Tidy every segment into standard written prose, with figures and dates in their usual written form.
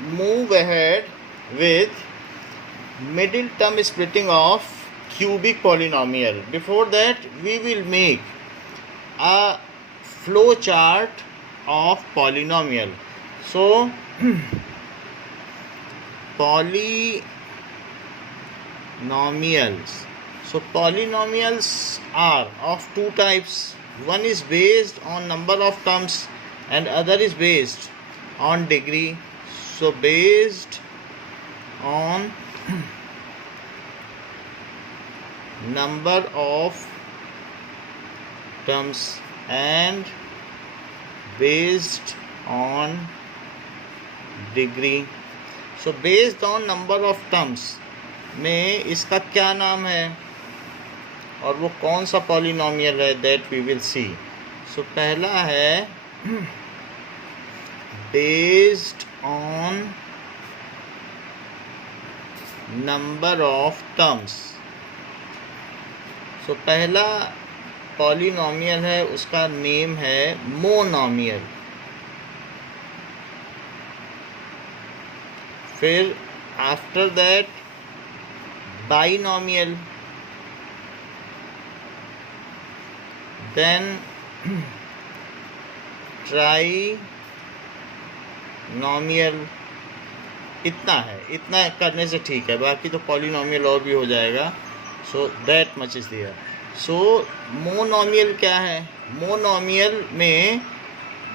move ahead with middle term splitting of cubic polynomial. Before that, we will make a flow chart of polynomial. So polynomials. So polynomials are of two types. One is based on number of terms and other is based on degree. So based on number of terms and based on degree. So based on number of terms में इसका क्या नाम है और वो कौन सा polynomial है, that we will see. So पहला है based on number of terms. So पहला पॉलिनोमियल है, उसका नेम है मोनोमियल. फिर after that binomial, then trinomial. इतना है, इतना करने से ठीक है, बाकी तो पॉलिनोमियल और भी हो जाएगा. So that much is there. So monomial क्या है? मोनोमियल में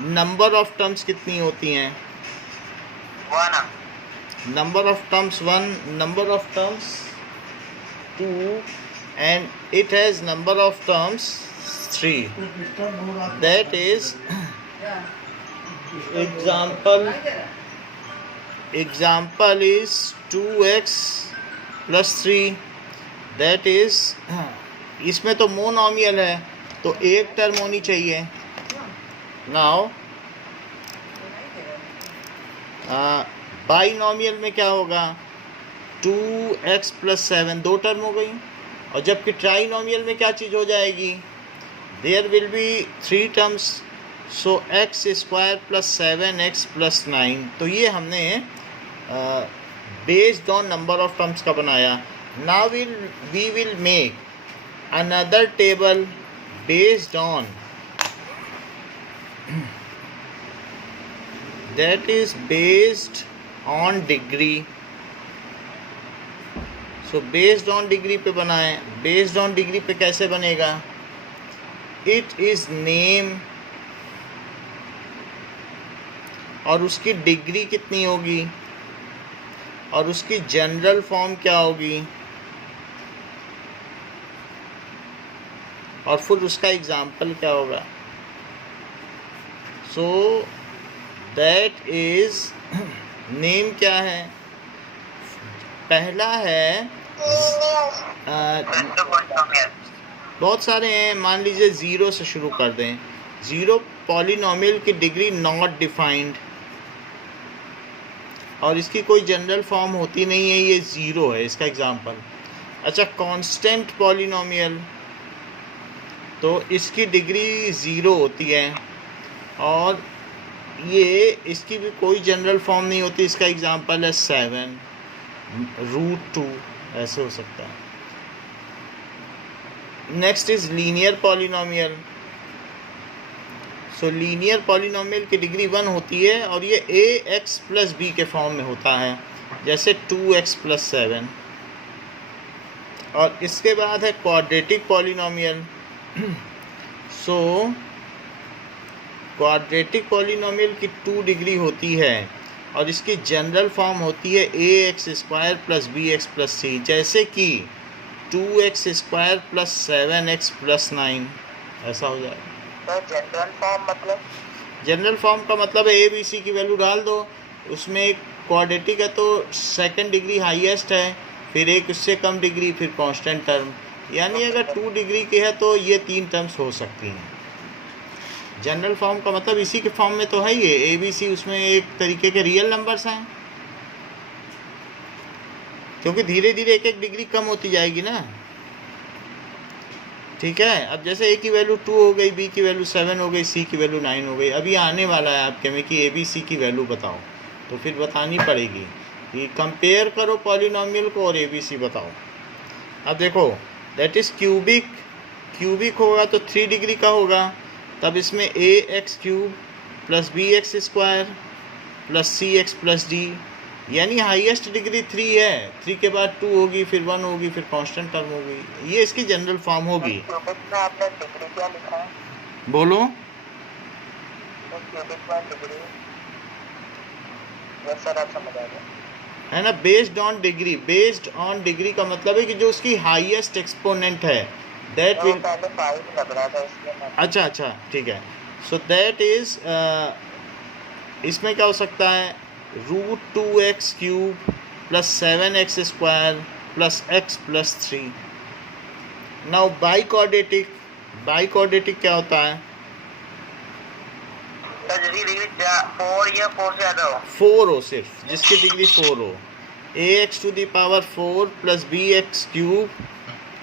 नंबर ऑफ टर्म्स कितनी होती हैं? Number of terms 1, number of terms 2 and it has number of terms 3. That is example is 2x plus 3. That is इसमें तो monomial है तो एक टर्म होनी चाहिए. नाउ बाइनोमियल में क्या होगा? 2x plus 7, दो टर्म हो गई. और जबकि ट्राइनोमियल में क्या चीज़ हो जाएगी? There will be 3 terms. So x square plus 7x plus 9. तो ये हमने based on number of terms का बनाया. Now we will make another table based on that is based on degree. So based on degree पे बनाएं. Based on degree पे कैसे बनेगा? इट इज नेम और उसकी डिग्री कितनी होगी और उसकी जनरल फॉर्म क्या होगी और फिर उसका एग्जाम्पल क्या होगा. सो दैट इज नेम क्या है? पहला है बहुत सारे हैं, मान लीजिए 0 से शुरू कर दें. 0 पॉलिनोमियल की डिग्री नॉट डिफाइंड और इसकी कोई जनरल फॉर्म होती नहीं है, ये 0 है इसका एग्जांपल. अच्छा, कांस्टेंट पॉलिनोमियल तो इसकी डिग्री 0 होती है और ये इसकी भी कोई जनरल फॉर्म नहीं होती. इसका एग्जांपल है 7 √2, ऐसे हो सकता है. Next is linear polynomial. So linear polynomial की डिग्री 1 होती है और ये ax प्लस b के फॉर्म में होता है, जैसे 2x प्लस 7. और इसके बाद है quadratic polynomial. So quadratic polynomial की 2 डिग्री होती है और इसकी जनरल फॉर्म होती है ax square plus bx plus c, जैसे कि 2x square plus 7x plus 9. ऐसा हो जाएगा. तो जनरल फॉर्म मतलब? जनरल फॉर्म का मतलब है ए बी सी की वैल्यू डाल दो. उसमें एक क्वाड्रेटिक है तो सेकंड डिग्री हाईएस्ट है, फिर एक उससे कम डिग्री, फिर कांस्टेंट टर्म. यानी अगर 2 डिग्री की है तो ये 3 टर्म्स हो सकती हैं. जनरल फॉर्म का मतलब इसी के फॉर्म में तो है ये ए बी सी, उसमें एक तरीके के रियल नंबर्स हैं, क्योंकि धीरे धीरे एक एक डिग्री कम होती जाएगी ना. ठीक है. अब जैसे ए की वैल्यू 2 हो गई, बी की वैल्यू 7 हो गई, सी की वैल्यू 9 हो गई. अभी आने वाला है आपके में कि ए बी सी की वैल्यू बताओ. तो फिर बतानी पड़ेगी कि कंपेयर करो पॉलिनॉमियल को और ABC बताओ। अब देखो दैट इज़ क्यूबिक होगा तो 3 डिग्री का होगा, तब इसमें ax³ + bx² + cx + d, यानी हाईएस्ट डिग्री 3 है, 3 के बाद 2 होगी, फिर 1 होगी, फिर कांस्टेंट टर्म होगी। ये इसकी जनरल फॉर्म होगी। क्यूबिक में आपने डिग्री क्या लिखा है? बोलो। तो क्यूबिक में डिग्री, यस सर आप समझ आ गए है ना, बेस्ड ऑन डिग्री का मतलब है कि जो उसकी हाईएस्ट एक्सपोनेंट है दैट तो विल, पहले 5 लग रहा था इसलिए मैं अच्छा ठीक है। सो दैट इज इसमें क्या हो सकता है, √2x³ + 7x² + x + 3। Now biquadratic क्या होता है? सर जिसकी डिग्री 4 या 4 से ज़्यादा हो, 4 हो, सिर्फ जिसकी डिग्री 4 हो, ax⁴ + bx³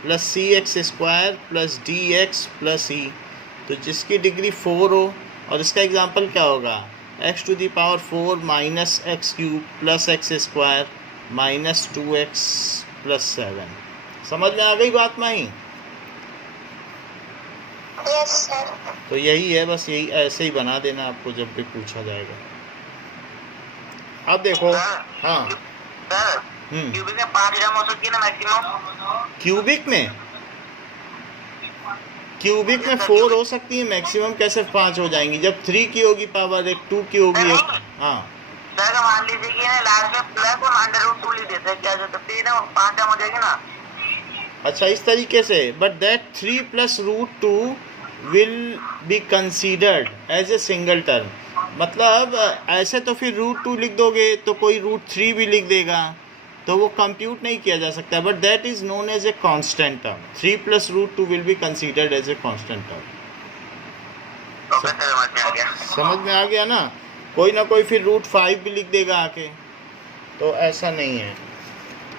+ cx² + dx + e, तो जिसकी डिग्री 4 हो, और इसका एग्जांपल क्या होगा, x⁴ - x³ + x² - 2x + 7। समझ में आ गई बात माही? Yes sir. तो यही है, बस यही ऐसे ही बना देना आपको जब भी पूछा जाएगा। अब देखो, हाँ सर हम्म, क्यूबिक में 5 ग्राम हो सकती है ना मैक्सिमम? क्यूबिक में 4 हो सकती है, मैक्सिमम कैसे 5 हो जाएंगी, जब 3 की होगी पावर, एक 2 की होगी, एक, हाँ सर मान लीजिए कि लास्ट में प्लस और √2 लिख देते हैं, क्या जो तब ना 5 ग्राम हो जाएगी ना? अच्छा इस तरीके से, but that 3 + √2 will be considered as a single term, मतलब ऐसे तो फिर √2 लिख दोगे तो कोई √3 भी लिख देगा, तो वो कंप्यूट नहीं किया जा सकता, but that is known as a constant term. 3 + √2 will be considered as a constant term. समझ में आ गया ना? कोई ना कोई फिर √5 भी लिख देगा आके, तो ऐसा नहीं है।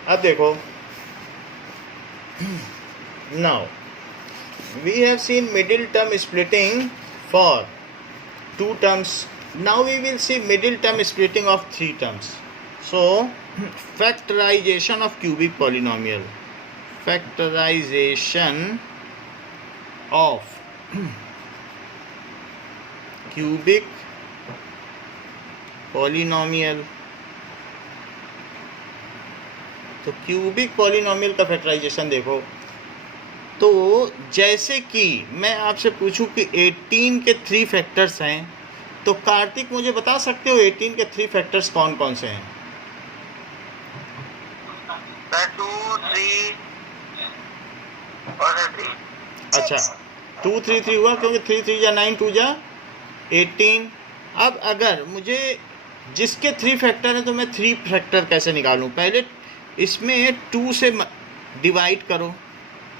अब देखो, now we have seen middle term splitting for 2 terms. Now we will see middle term splitting of 3 terms. So factorization of cubic polynomial, factorization of cubic polynomial। तो क्यूबिक पॉलिनॉमियल का फैक्टराइजेशन देखो, तो जैसे कि मैं आपसे पूछूं कि 18 के 3 फैक्टर्स हैं, तो कार्तिक मुझे बता सकते हो 18 के 3 फैक्टर्स कौन कौन से हैं? 2, 3 और 3। अच्छा 2 3 3 हुआ, क्योंकि 3 3 जा 9, 2 जा 18। अब अगर मुझे जिसके 3 फैक्टर हैं, तो मैं 3 फैक्टर कैसे निकालूं? पहले इसमें 2 से डिवाइड करो,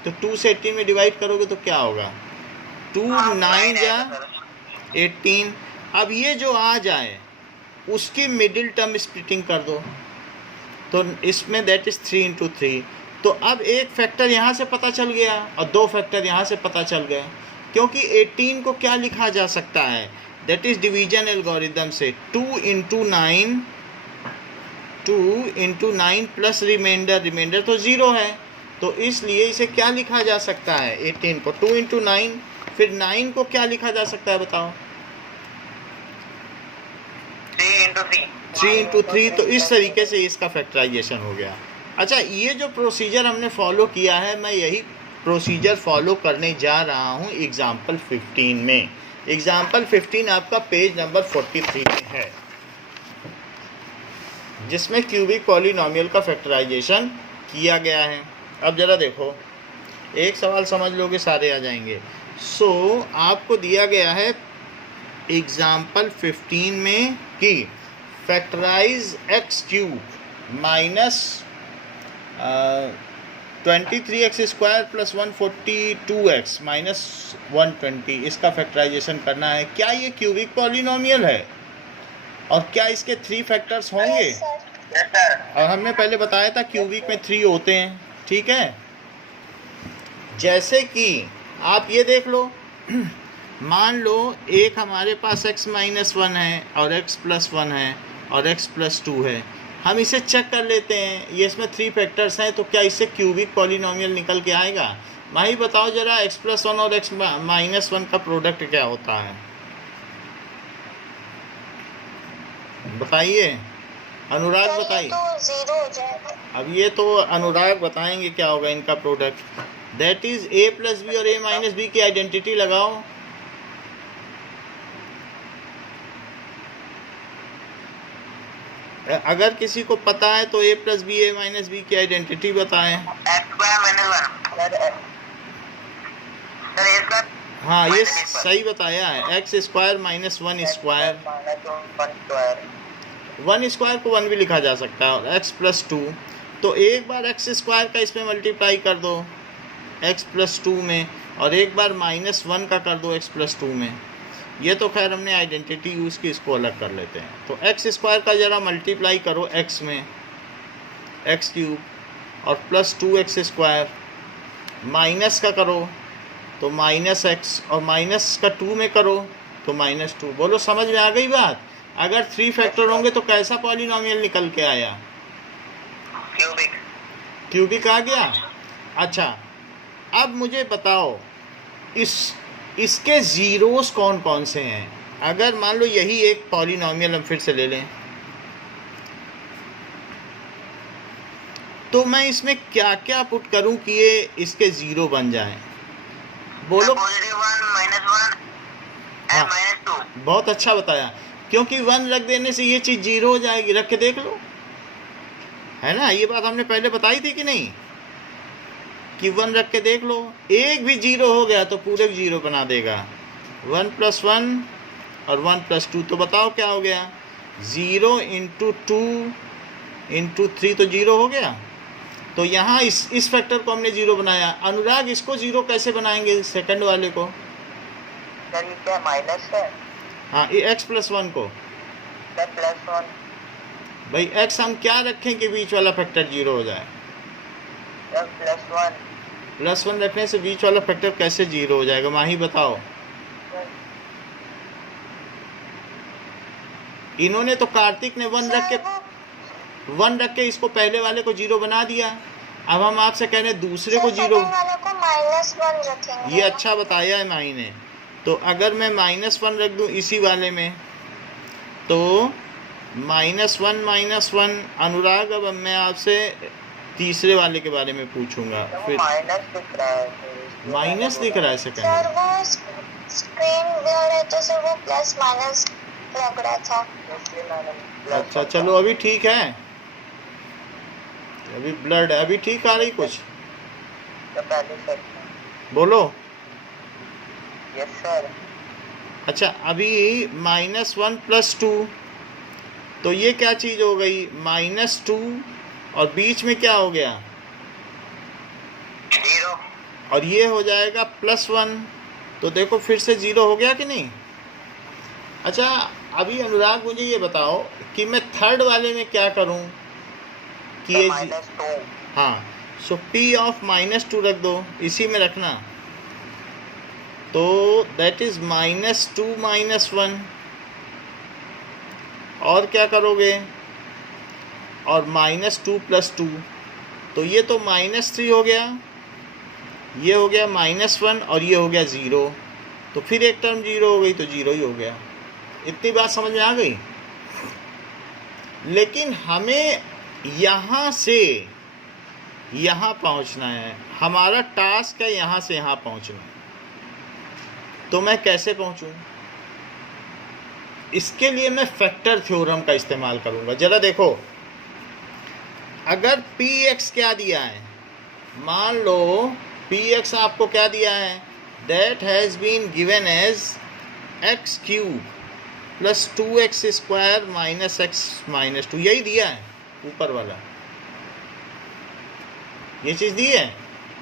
तो 2 से 18 में डिवाइड करोगे तो क्या होगा, 2 9 जा 18। अब ये जो आ जाए उसकी मिडिल टर्म स्प्लिटिंग कर दो, तो इसमें दैट इज 3 × 3। तो अब एक फैक्टर यहाँ से पता चल गया और 2 फैक्टर यहाँ से पता चल गए, क्योंकि 18 को क्या लिखा जा सकता है, दैट इज डिवीजन एल्गोरिदम से 2 × 9 प्लस रिमाइंडर तो 0 है, तो इसलिए इसे क्या लिखा जा सकता है, 18 को 2 × 9, फिर 9 को क्या लिखा जा सकता है बताओ, 3 × 3। तो इस तरीके से इसका फैक्टराइजेशन हो गया। अच्छा ये जो प्रोसीजर हमने फॉलो किया है, मैं यही प्रोसीजर फॉलो करने जा रहा हूँ एग्जाम्पल 15 में। एग्जाम्पल 15 आपका पेज नंबर 43 में है, जिसमें क्यूबिक पॉलिनॉमियल का फैक्टराइजेशन किया गया है। अब ज़रा देखो, एक सवाल समझ लोगे सारे आ जाएंगे। सो आपको दिया गया है एग्जाम्पल 15 में कि factorise x³ minus 23x² + 142x minus 120, इसका फैक्टराइजेशन करना है। क्या ये क्यूबिक पॉलिनॉमियल है और क्या इसके 3 फैक्टर्स होंगे? और हमने पहले बताया था क्यूबिक में 3 होते हैं, ठीक है। जैसे कि आप ये देख लो, मान लो एक हमारे पास x - 1 है और x + 1 है, और x प्लस 2 है। हम इसे चेक कर लेते हैं, ये इसमें 3 फैक्टर्स हैं, तो क्या इससे क्यूबिक पॉलिनोमियल निकल के आएगा? माही बताओ जरा, x प्लस 1 और x माइनस 1 का प्रोडक्ट क्या होता है? बताइए, अनुराग बताइए। तो 0 हो जाएगा। अब ये तो अनुराग बताएंगे क्या होगा इनका product. That is a plus b और a माइनस बी की आइडेंटिटी लगाओ। अगर किसी को पता है तो a plus b a minus b की आइडेंटिटी बताएं। हाँ, ये सही बताया है, x square minus 1 square. 1 square को 1 भी लिखा जा सकता है, और x प्लस 2, तो एक बार x स्क्वायर का इसमें मल्टीप्लाई कर दो x प्लस 2 में, और एक बार माइनस 1 का कर दो x प्लस 2 में। ये तो खैर हमने आइडेंटिटी यूज़ की, इसको अलग कर लेते हैं। तो x स्क्वायर का ज़रा मल्टीप्लाई करो x में, x क्यूब, और प्लस 2x स्क्वायर, माइनस का करो तो माइनस x, और माइनस का 2 में करो तो माइनस 2। बोलो समझ में आ गई बात? अगर 3 फैक्टर होंगे तो कैसा पॉलिनोमियल निकल के आया? क्यूबिक आ गया। अच्छा, अब मुझे बताओ इसके ज़ीरोस कौन कौन से हैं? अगर मान लो यही एक पॉलिनोमियल हम फिर से ले लें, तो मैं इसमें क्या क्या पुट करूं कि ये इसके ज़ीरो बन जाएं? बोलो। हाँ, बहुत अच्छा बताया, क्योंकि 1 रख देने से ये चीज़ 0 हो जाएगी। रख के देख लो, है ना? ये बात हमने पहले बताई थी कि नहीं, कि 1 रख के देख लो, एक भी 0 हो गया तो पूरे 0 बना देगा। 1 प्लस 1 और 1 प्लस 2, तो बताओ क्या हो गया? 0 इंटू 2 इंटू 3, तो 0 हो गया। तो यहाँ इस फैक्टर को हमने 0 बनाया। अनुराग, इसको 0 कैसे बनाएंगे, सेकंड वाले को? सर ये क्या माइनस है? हाँ, ये x प्लस 1 को। Sir plus 1। भाई x हम क्या रखें कि बीच वाला फैक्टर 0 हो जाए? Sir plus 1। प्लस 1 रखने से बीच वाला फैक्टर कैसे 0 हो जाएगा? माही बताओ। इन्होंने तो, कार्तिक ने 1 रख के इसको पहले वाले को 0 बना दिया। अब हम आपसे कह रहे हैं दूसरे को 0। वाले को -1 रखेंगे। ये अच्छा बताया है माही ने। तो अगर मैं -1 रख दूं इसी वाले में, तो -1 अनुराग, अब मैं आपसे तीसरे वाले के बारे में पूछूंगा। फिर माइनस दिख रहा है। माइनस दिख रहा है सेकंड सर वो स्क्रीन ब्लर है तो सर वो प्लस माइनस लग रहा था। अच्छा, चलो अभी ठीक है, अभी ब्लड है, अभी ठीक आ रही कुछ? बोलो। Yes sir. अच्छा, अभी -1 प्लस 2, तो ये क्या चीज़ हो गई? -2, और बीच में क्या हो गया? 0। और ये हो जाएगा +1, तो देखो फिर से 0 हो गया कि नहीं? अच्छा, अभी अनुराग मुझे ये बताओ कि मैं थर्ड वाले में क्या करूं कि ये -2। हाँ, सो p ऑफ -2 रख दो, इसी में रखना। तो दैट इज -2 -1, और क्या करोगे? और -2 प्लस 2, तो ये तो -3 हो गया, ये हो गया -1, और ये हो गया 0, तो फिर एक टर्म 0 हो गई, तो 0 ही हो गया। इतनी बात समझ में आ गई? लेकिन हमें यहाँ से यहाँ पहुँचना है, हमारा टास्क है यहाँ से यहाँ पहुँचना। तो मैं कैसे पहुँचूँ? इसके लिए मैं फैक्टर थ्योरम का इस्तेमाल करूँगा। ज़रा देखो, अगर px क्या दिया है, मान लो px आपको क्या दिया है? That has been given as x cube plus 2x square minus x minus 2, यही दिया है ऊपर वाला, ये चीज़ दी है।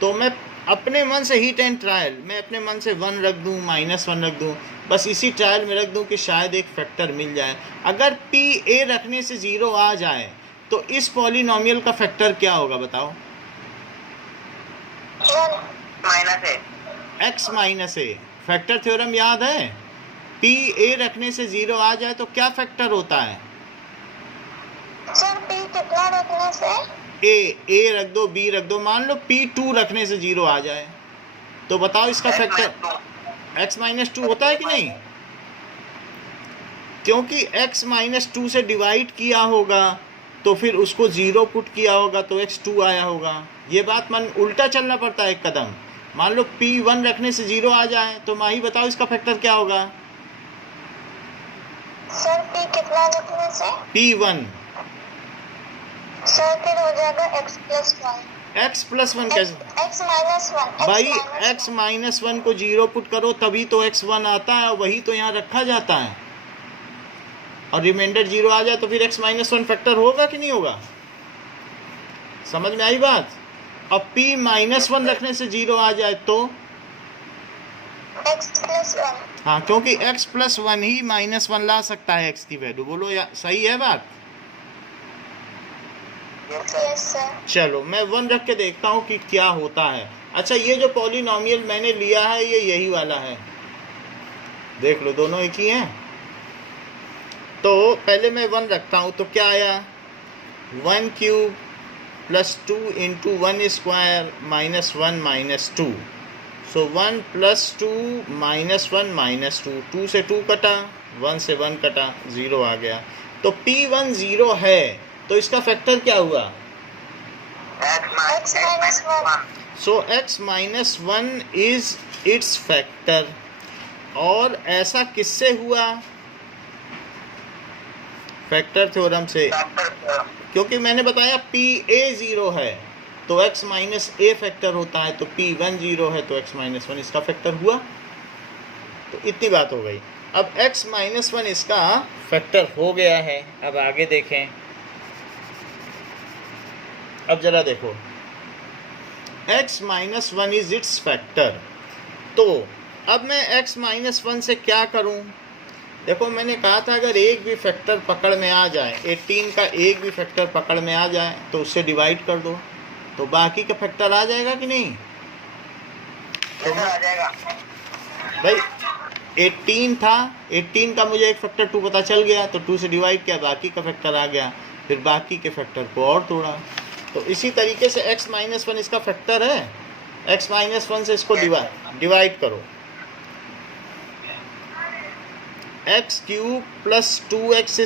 तो मैं अपने मन से हीट एंड ट्रायल, मैं अपने मन से 1 रख दूँ, -1 रख दूँ, बस इसी ट्रायल में रख दूँ कि शायद एक फैक्टर मिल जाए। अगर p a रखने से 0 आ जाए तो इस पॉलिनोमियल का फैक्टर क्या होगा बताओ? x minus a। Factor theorem याद है? p a रखने से 0 आ जाए तो क्या फैक्टर होता है? कितना रखने से? ए रख दो, बी रख दो, मान लो पी 2 रखने से 0 आ जाए, तो बताओ इसका फैक्टर x - 2 होता है कि नहीं? क्योंकि x - 2 से डिवाइड किया होगा तो फिर उसको 0 पुट किया होगा तो x2 आया होगा। ये बात मन उल्टा चलना पड़ता है एक कदम। मान लो p1 रखने से 0 आ जाए तो माही बताओ इसका फैक्टर क्या होगा? सर p कितना रखने से? p1। सर फिर हो जाएगा x + 1। x + 1 कैसे? x - 1 भाई x - 1 को 0 पुट करो तभी तो x1 आता है, और वही तो यहाँ रखा जाता है, और रिमाइंडर 0 आ जाए तो फिर x - 1 फैक्टर होगा कि नहीं होगा? समझ में आई बात? अब p - 1 रखने से 0 आ जाए तो x + 1। हाँ, क्योंकि x + 1 ही -1 ला सकता है x की वैल्यू। बोलो या सही है बात? Yes sir. चलो मैं 1 रख के देखता हूँ कि क्या होता है। अच्छा, ये जो पॉलिनोमियल मैंने लिया है ये यही वाला है, देख लो दोनों एक ही हैं। तो पहले मैं 1 रखता हूँ, तो क्या आया? 1³ + 2 × 1² -1 - 2। सो 1 + 2 -1 - 2, 2 से 2 कटा, 1 से 1 कटा, 0 आ गया। तो p1 0 है तो इसका फैक्टर क्या हुआ? x - 1। So x - 1 is it's factor. और ऐसा किससे हुआ? फैक्टर थ्योरम से, क्योंकि मैंने बताया pa 0 है तो x - a फैक्टर होता है, तो p1 0 है तो x - 1 इसका फैक्टर हुआ। तो इतनी बात हो गई। अब x - 1 इसका फैक्टर हो गया है। अब आगे देखें, अब जरा देखो, x - 1 इज इट्स फैक्टर। तो अब मैं x - 1 से क्या करूं? देखो मैंने कहा था अगर एक भी फैक्टर पकड़ में आ जाए, 18 का एक भी फैक्टर पकड़ में आ जाए तो उससे डिवाइड कर दो, तो बाकी का फैक्टर आ जाएगा कि नहीं? तो आ जाएगा भाई 18 था, 18 का मुझे एक फैक्टर 2 पता चल गया तो 2 से डिवाइड किया, बाकी का फैक्टर आ गया, फिर बाकी के फैक्टर को और तोड़ा। तो इसी तरीके से x - 1 इसका फैक्टर है, x - 1 से इसको डिवाइड करो, x³ + 2x²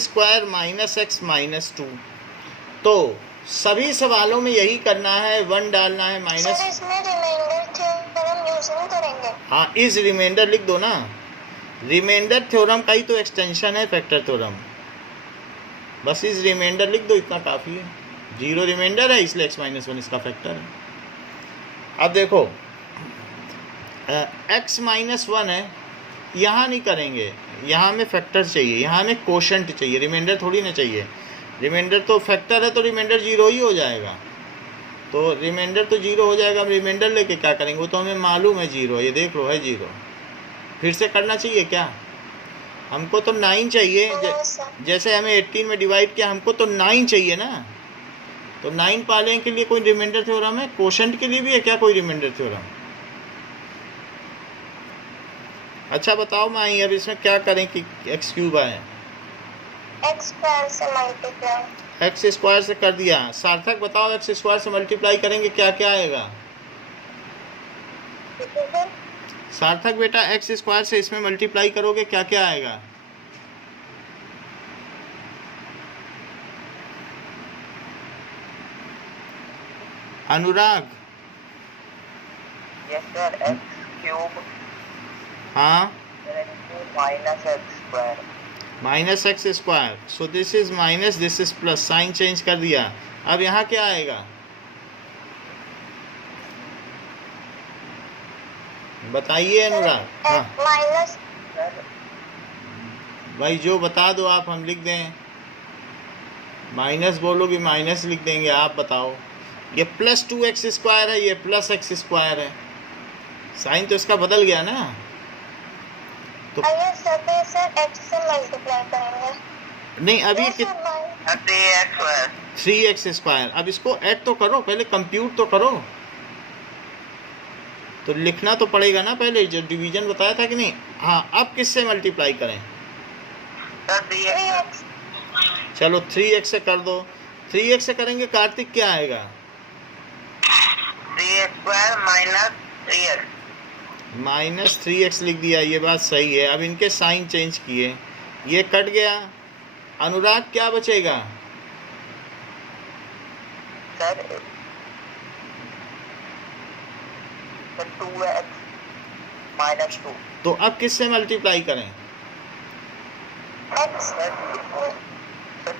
- x - 2। तो सभी सवालों में यही करना है, 1 डालना है माइनस। सर इसमें रिमाइंडर थ्योरम यूज नहीं करेंगे? हाँ, इस रिमाइंडर लिख दो ना, रिमाइंडर थ्योरम का ही तो एक्सटेंशन है फैक्टर थ्योरम। बस इस रिमाइंडर लिख दो, इतना काफ़ी है। 0 रिमाइंडर है इसलिए x - 1 इसका फैक्टर है। अब देखो x - 1 है, यहाँ नहीं करेंगे, यहाँ हमें फैक्टर चाहिए, यहाँ हमें कोशेंट चाहिए, रिमाइंडर थोड़ी ना चाहिए। रिमाइंडर तो फैक्टर है तो रिमाइंडर 0 ही हो जाएगा, तो रिमाइंडर तो 0 हो जाएगा। अब रिमाइंडर लेके क्या करेंगे? वो तो हमें मालूम है 0, ये देख लो है 0। फिर से करना चाहिए क्या? हमको तो 9 चाहिए, जैसे हमें 18 में डिवाइड किया, हमको तो 9 चाहिए ना। तो 9 पाने के लिए कोई रिमाइंडर थ्योरम है? कोशेंट के लिए भी है क्या कोई रिमाइंडर थ्योरम? अच्छा बताओ माई, अब इसमें क्या करें कि x³ आए? x² से मल्टीप्लाई। x² से कर दिया। सार्थक बताओ x² से मल्टीप्लाई करेंगे क्या क्या आएगा? सार्थक बेटा x² से इसमें मल्टीप्लाई करोगे क्या क्या आएगा? अनुराग? यस सर, x³ हाँ, -x²। So this is minus, this is plus, sign change कर दिया। अब यहाँ क्या आएगा? बताइए अनुराग। हाँ माइनस। भाई जो बता दो आप, हम लिख दें। माइनस बोलोगे माइनस लिख देंगे, आप बताओ। ये +2x² है, ये +x² है, साइन तो इसका बदल गया ना। तो सर x से मल्टीप्लाई करेंगे। नहीं, अभी Yes, sir, 3x²। अब इसको ऐड तो करो, पहले कंप्यूट तो करो, तो लिखना तो पड़ेगा ना पहले, जो डिवीजन बताया था कि नहीं। हाँ, अब किससे मल्टीप्लाई करें? Sir 3x। चलो 3x से कर दो। 3x से करेंगे कार्तिक, क्या आएगा? 3x² minus 3x। Minus 3x लिख दिया, ये बात सही है। अब इनके साइन चेंज किए, ये कट गया। अनुराग क्या बचेगा? Sir 2x minus 2। तो अब किससे मल्टीप्लाई करें? x सर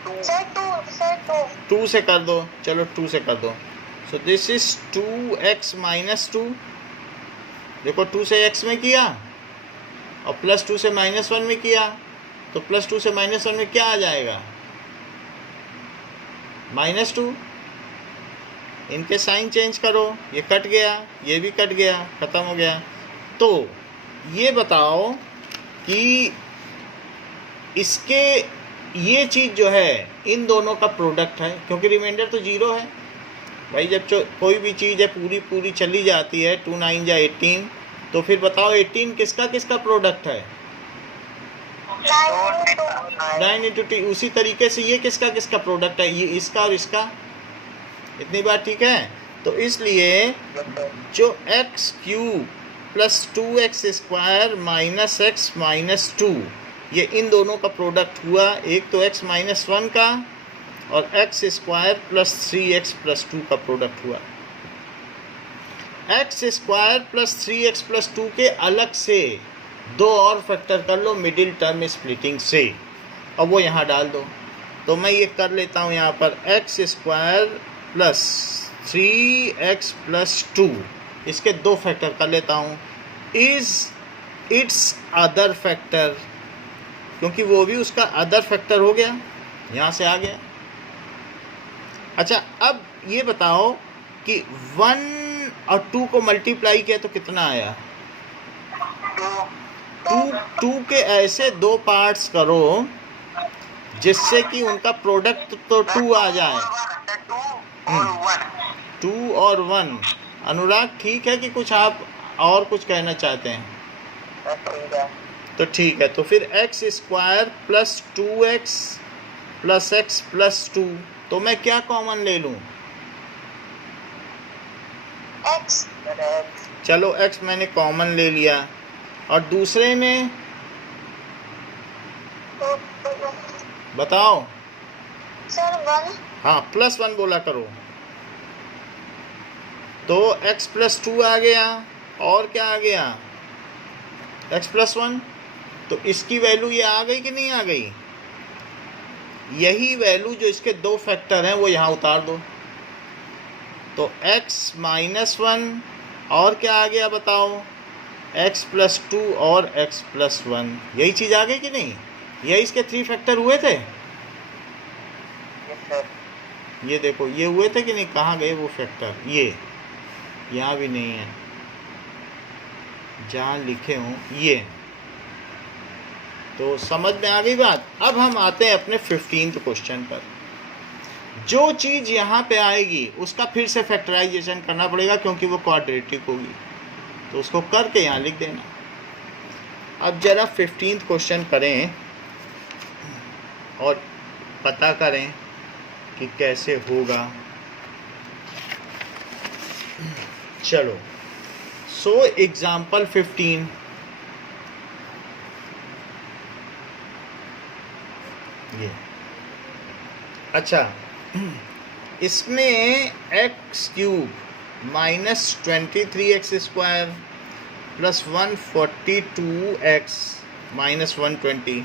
2 2 से कर दो, चलो 2 से कर दो। सो दिस इज 2x माइनस 2। देखो 2 से x में किया और प्लस 2 से माइनस 1 में किया, तो प्लस 2 से माइनस 1 में क्या आ जाएगा? माइनस 2। इनके साइन चेंज करो, ये कट गया, ये भी कट गया, ख़त्म हो गया। तो ये बताओ कि इसके ये चीज़ जो है इन दोनों का प्रोडक्ट है, क्योंकि रिमाइंडर तो 0 है भाई। जब कोई भी चीज़ है पूरी पूरी चली जाती है, 2 9 जा 18, तो फिर बताओ 18 किसका किसका प्रोडक्ट है? 9 इंटू टी। उसी तरीके से ये किसका किसका प्रोडक्ट है? ये इसका और इसका। इतनी बात ठीक है? तो इसलिए जो x³ plus 2x² minus x minus 2, ये इन दोनों का प्रोडक्ट हुआ। एक तो x माइनस 1 का और x² प्लस 3x प्लस 2 का प्रोडक्ट हुआ। x² प्लस 3x प्लस 2 के अलग से 2 और फैक्टर कर लो मिडिल टर्म स्प्लिटिंग से, और वो यहाँ डाल दो। तो मैं ये कर लेता हूँ यहाँ पर x² प्लस 3x प्लस 2, इसके 2 फैक्टर कर लेता हूँ। इज इट्स अदर फैक्टर, क्योंकि वो भी उसका अदर फैक्टर हो गया, यहाँ से आ गया। अच्छा, अब ये बताओ कि 1 और 2 को मल्टीप्लाई किया तो कितना आया? 2 के ऐसे 2 पार्ट्स करो जिससे कि उनका प्रोडक्ट तो 2 आ जाए। 2 और 1। अनुराग ठीक है कि कुछ आप और कुछ कहना चाहते हैं? तो ठीक है, तो फिर x² plus 2x plus x plus 2, तो मैं क्या कॉमन ले लूँ? x चलो x मैंने कॉमन ले लिया, और दूसरे में बताओ। सर 1 हाँ, प्लस 1 बोला करो। तो x प्लस 2 आ गया, और क्या आ गया? x plus 1। तो इसकी वैल्यू ये आ गई कि नहीं आ गई? यही वैल्यू जो इसके 2 फैक्टर हैं वो यहाँ उतार दो। तो x माइनस 1 और क्या आ गया बताओ? x प्लस 2 और x प्लस 1, यही चीज़ आ गई कि नहीं? यही इसके 3 फैक्टर हुए थे। ये देखो, ये हुए थे कि नहीं? कहाँ गए वो फैक्टर? ये यहाँ भी नहीं है, जहाँ लिखे हों ये। तो समझ में आ गई बात। अब हम आते हैं अपने 15th क्वेश्चन पर। जो चीज़ यहाँ पे आएगी उसका फिर से फैक्टराइजेशन करना पड़ेगा, क्योंकि वो क्वाड्रेटिक होगी, तो उसको करके यहाँ लिख देना। अब जरा 15th क्वेश्चन करें और पता करें कि कैसे होगा। चलो, सो एग्जाम्पल 15। ये अच्छा, इसमें x³ minus 23x² plus 142x minus 120।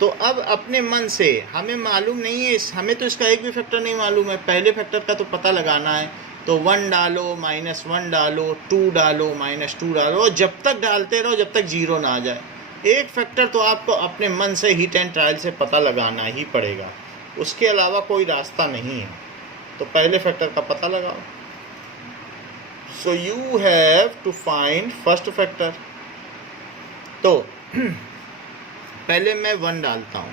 तो अब अपने मन से, हमें मालूम नहीं है, हमें तो इसका एक भी फैक्टर नहीं मालूम है। पहले फैक्टर का तो पता लगाना है, तो 1 डालो, माइनस 1 डालो, 2 डालो, माइनस 2 डालो, और जब तक डालते रहो जब तक 0 ना आ जाए। एक फैक्टर तो आपको अपने मन से हिट एंड ट्रायल से पता लगाना ही पड़ेगा, उसके अलावा कोई रास्ता नहीं है। तो पहले फैक्टर का पता लगाओ। So you have to find first factor. तो पहले मैं 1 डालता हूँ,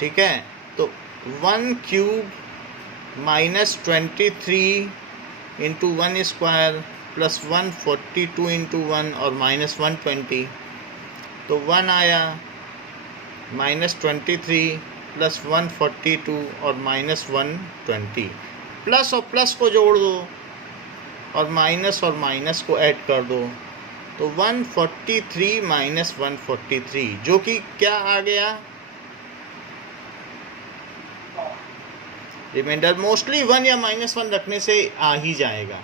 ठीक है? तो 1³ माइनस 23 इंटू 1² प्लस 142 इंटू 1 और माइनस 120। तो 1 आया, माइनस 23 प्लस 142 और माइनस 120। प्लस और प्लस को जोड़ दो और माइनस को ऐड कर दो, तो 143 माइनस 143 जो कि क्या आ गया, रिमाइंडर। मोस्टली 1 या -1 रखने से आ ही जाएगा।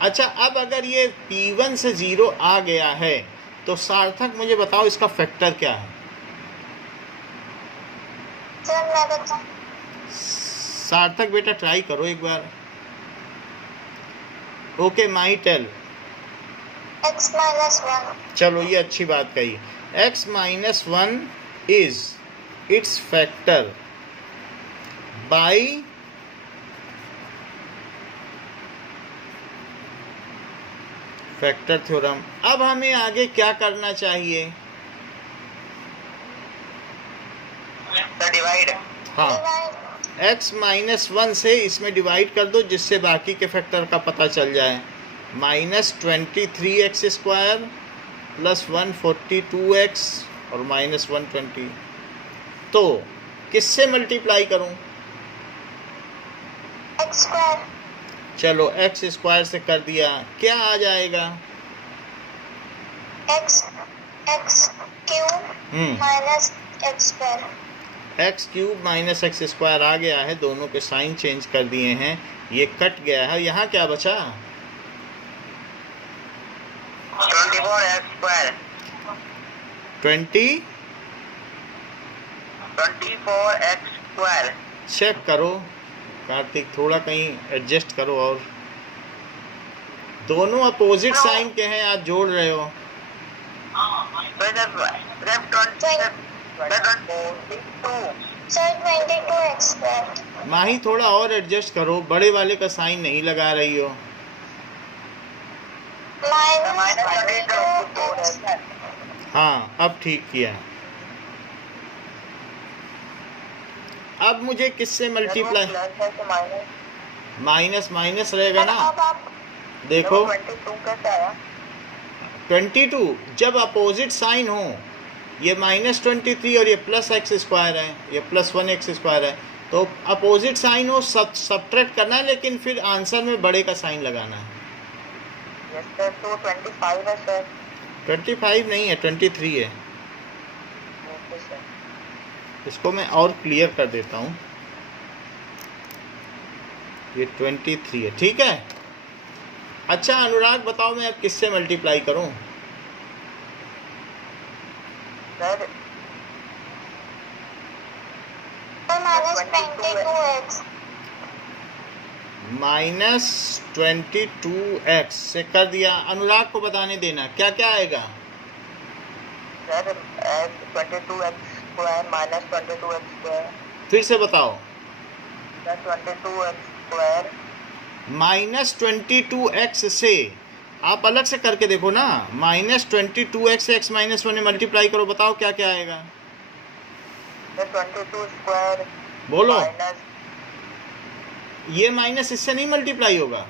अच्छा, अब अगर ये P1 से 0 आ गया है तो सार्थक मुझे बताओ इसका फैक्टर क्या है। सर मैं बताऊं? सार्थक बेटा ट्राई करो एक बार। Okay my tell. x minus 1. चलो ये अच्छी बात कही। x minus 1 is it's factor by factor theorem. अब हमें आगे क्या करना चाहिए? डिवाइड। हाँ, Divide. x माइनस 1 से इसमें डिवाइड कर दो जिससे बाकी के फैक्टर का पता चल जाए। -23x स्क्वायर प्लस 142x और -120। तो किससे मल्टीप्लाई करूं? x square. चलो x स्क्वायर से कर दिया, क्या आ जाएगा? x cube minus x square. x cube minus x square आ गया है, दोनों के साइन चेंज कर दिए हैं, ये कट गया है। यहाँ क्या बचा? 24x square. 24x square. Check करो कार्तिक, थोड़ा कहीं एडजस्ट करो। और दोनों अपोजिट साइन के हैं, आप जोड़ रहे हो। Sir 22x square. माही थोड़ा और एडजस्ट करो, बड़े वाले का साइन नहीं लगा रही हो। Minus 22x. हाँ, अब ठीक किया। अब मुझे किससे मल्टीप्लाई? माइनस माइनस रहेगा ना। अब आप देखो 22 कैसे आया? 22 जब अपोजिट साइन हो, ये -23 और ये प्लस एक्स स्क्वायर है, ये प्लस 1x स्क्वायर है, तो अपोजिट साइन हो सब्ट्रैक्ट करना है, लेकिन फिर आंसर में बड़े का साइन लगाना है। यस सर, तो 25 है सर। 25 नहीं है, 23 है। Okay sir. इसको मैं और क्लियर कर देता हूँ, ये 23 है, ठीक है। अच्छा अनुराग बताओ, मैं अब किससे मल्टीप्लाई करूँ? Sir minus 22x. -22x से कर दिया। अनुराग को बताने देना क्या क्या आएगा। Sir 22x square minus 22x square. फिर से बताओ। सर 22x स्क्वायर -22x से आप अलग से करके देखो ना। -22x से x माइनस 1 में मल्टीप्लाई करो, बताओ क्या क्या आएगा। सर 22 स्क्वायर बोलो। माइनस ये माइनस इससे नहीं मल्टीप्लाई होगा।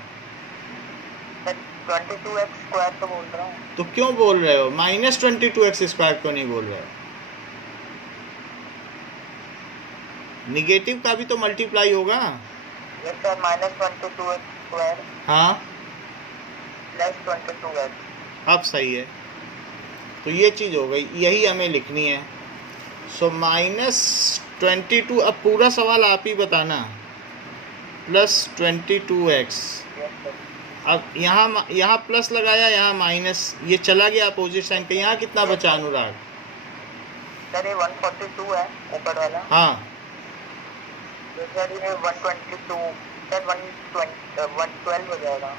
सर 22x स्क्वायर तो बोल रहा हूँ। तो क्यों बोल रहे हो? -22x स्क्वायर क्यों नहीं बोल रहे हो? निगेटिव का भी तो मल्टीप्लाई होगा। यस सर, -22x स्क्वायर हाँ, प्लस 22x। अब सही है। तो ये चीज़ हो गई, यही हमें लिखनी है। सो -22, अब पूरा सवाल आप ही बताना, प्लस 22x। Yes sir. अब यहाँ प्लस लगाया, यहाँ माइनस, ये चला गया अपोजिट साइन का। यहाँ कितना बचा अनुराग? सर ये 142 है ऊपर वाला। हाँ, तो सर ये 122 सर 112 हो जाएगा।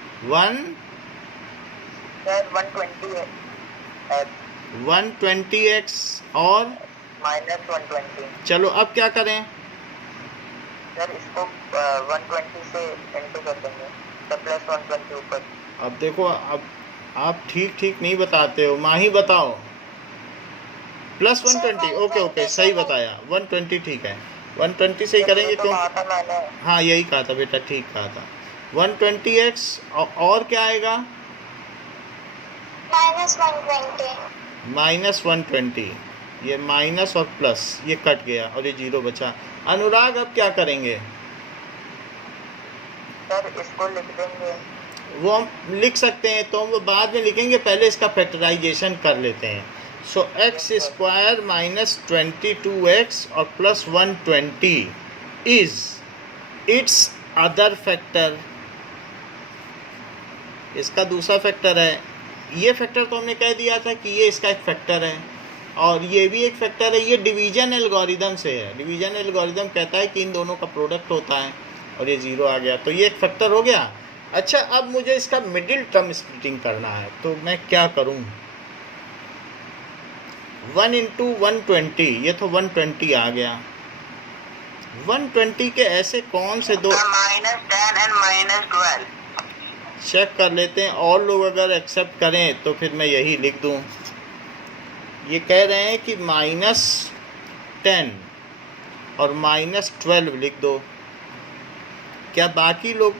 120x और माइनस 120। चलो अब क्या करें? सर इसको 120 से इंटू कर देंगे, तो प्लस 120 ऊपर। अब देखो, अब आप ठीक नहीं बताते हो। माही बताओ। प्लस 120, ओके सही बताया। 120 ठीक है, 120 से ही करेंगे तो क्यों? कहा था मैंने। हाँ यही कहा था बेटा, ठीक कहा था। 120x और क्या आएगा? -120. -120। ये माइनस और प्लस ये कट गया और ये 0 बचा। अनुराग अब क्या करेंगे? सर इसको लिख देंगे। वो हम लिख सकते हैं, तो हम वो बाद में लिखेंगे, पहले इसका फैक्टराइजेशन कर लेते हैं। सो एक्स स्क्वायर माइनस 22x और plus 120 is it's other factor, इसका दूसरा फैक्टर है। ये फैक्टर तो हमने कह दिया था कि ये इसका एक फैक्टर है, और ये भी एक फैक्टर है। ये डिवीजन एल्गोरिदम से है। डिवीजन एल्गोरिदम कहता है कि इन दोनों का प्रोडक्ट होता है, और ये 0 आ गया, तो ये एक फैक्टर हो गया। अच्छा, अब मुझे इसका मिडिल टर्म स्प्लिटिंग करना है, तो मैं क्या करूं? 1 इंटू 120, ये तो 120 आ गया। 120 के ऐसे कौन से दो -10 एंड -12 चेक कर लेते हैं, और लोग अगर एक्सेप्ट करें तो फिर मैं यही लिख दूं। ये कह रहे हैं कि -10 और -12 लिख दो। क्या बाकी लोग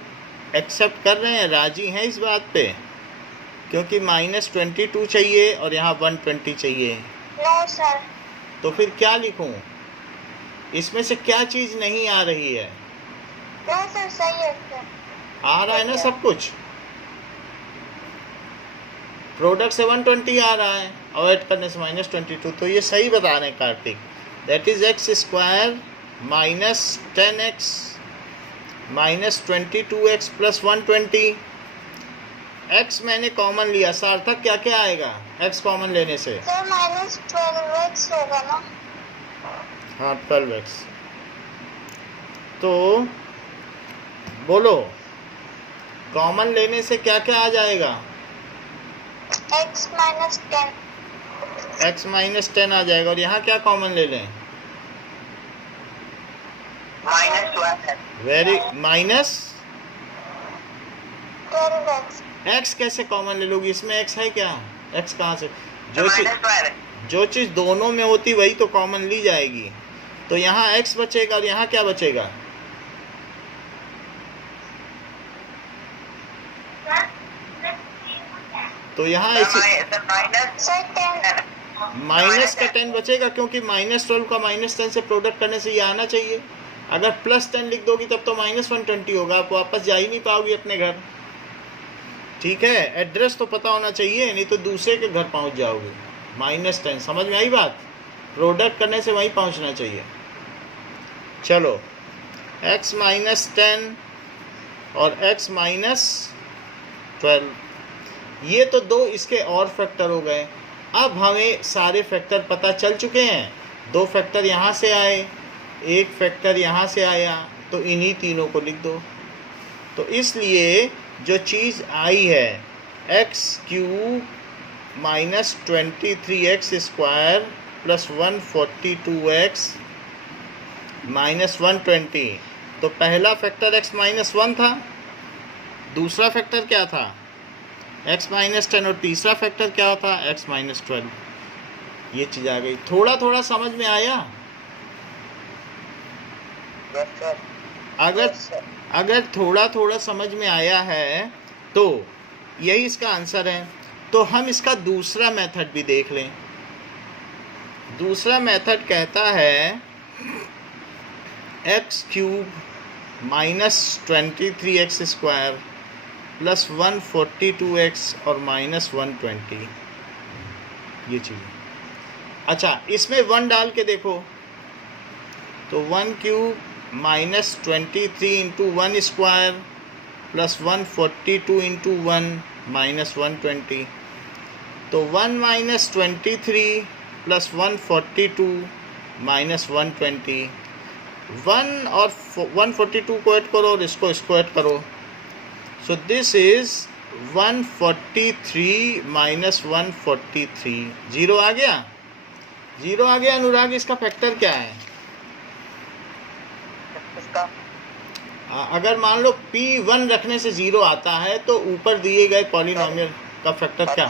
एक्सेप्ट कर रहे हैं, राजी हैं इस बात पे? क्योंकि -22 चाहिए और यहाँ 120 चाहिए। No sir. तो फिर क्या लिखूं? इसमें से क्या चीज़ नहीं आ रही है? नो सर, सही है सर। आ रहा है ना सब कुछ? प्रोडक्ट से 120 आ रहा है और ऐड करने से -22, तो ये सही बता रहे हैं Kartik. That is x square minus 10x minus 22x plus 120। x मैंने कॉमन लिया, सार्थक क्या क्या आएगा x कॉमन लेने से? सर -12x होगा ना? हाँ, 12x। तो बोलो, कॉमन लेने से क्या क्या आ जाएगा? x -10। x -10 आ जाएगा, और यहाँ क्या कॉमन ले लें? -12 वेरी माइनस 12x। x कैसे कॉमन ले लोगी? इसमें x है क्या? x कहाँ से? -12 जो चीज़ दोनों में होती वही तो कॉमन ली जाएगी। तो यहाँ x बचेगा और यहाँ क्या बचेगा? तो यहाँ इसी माइनस का 10 बचेगा, क्योंकि -12 का -10 से प्रोडक्ट करने से ये आना चाहिए। अगर +10 लिख दोगी तब तो -120 होगा, आप वापस जा ही नहीं पाओगी अपने घर। ठीक है, एड्रेस तो पता होना चाहिए, नहीं तो दूसरे के घर पहुंच जाओगे। -10, समझ में आई बात? प्रोडक्ट करने से वहीं पहुंचना चाहिए। चलो, x -10 और x -12, ये तो दो इसके और फैक्टर हो गए। अब हमें सारे फैक्टर पता चल चुके हैं। 2 फैक्टर यहाँ से आए, 1 फैक्टर यहाँ से आया, तो इन्हीं तीनों को लिख दो। तो इसलिए जो चीज़ आई है x³ minus 23x square plus 142x minus 120, तो पहला फैक्टर x -1 था, दूसरा फैक्टर क्या था? x -10, और तीसरा फैक्टर क्या था? x -12। ये चीज़ आ गई। थोड़ा थोड़ा समझ में आया? अगर थोड़ा थोड़ा समझ में आया है तो यही इसका आंसर है। तो हम इसका दूसरा मेथड भी देख लें। दूसरा मेथड कहता है x³ minus 23x square plus 142x और माइनस 120, ये चीज़। अच्छा, इसमें 1 डाल के देखो, तो 1³ minus 23 into 1 square plus 142 into 1 minus 120, तो 1 माइनस 23 प्लस 142 माइनस 120, 1 और 142 को ऐड करो और इसको ऐड करो। सो दिस इज 143 माइनस 143, 0 आ गया? 0 आ गया। अनुराग, इसका फैक्टर क्या है? अगर मान लो P1 रखने से 0 आता है तो ऊपर दिए गए पॉलिनोमियल का फैक्टर क्या?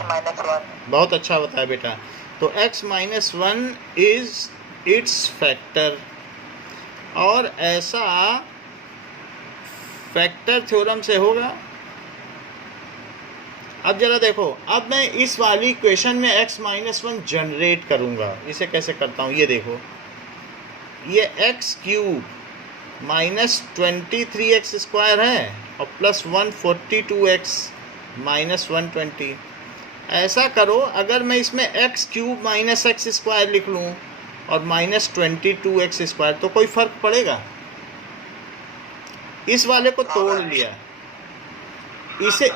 बहुत अच्छा बताया बेटा। तो x -1 इज इट्स फैक्टर, और ऐसा फैक्टर थ्योरम से होगा। अब जरा देखो, अब मैं इस वाली इक्वेशन में x -1 जनरेट करूंगा। इसे कैसे करता हूँ ये देखो। ये एक्स क्यूब माइनस 23x² है और प्लस 142x माइनस 120। ऐसा करो, अगर मैं इसमें एक्स क्यूब माइनस x² लिख लूँ और माइनस 22x² तो कोई फ़र्क पड़ेगा? इस वाले को तोड़ लिया। इसे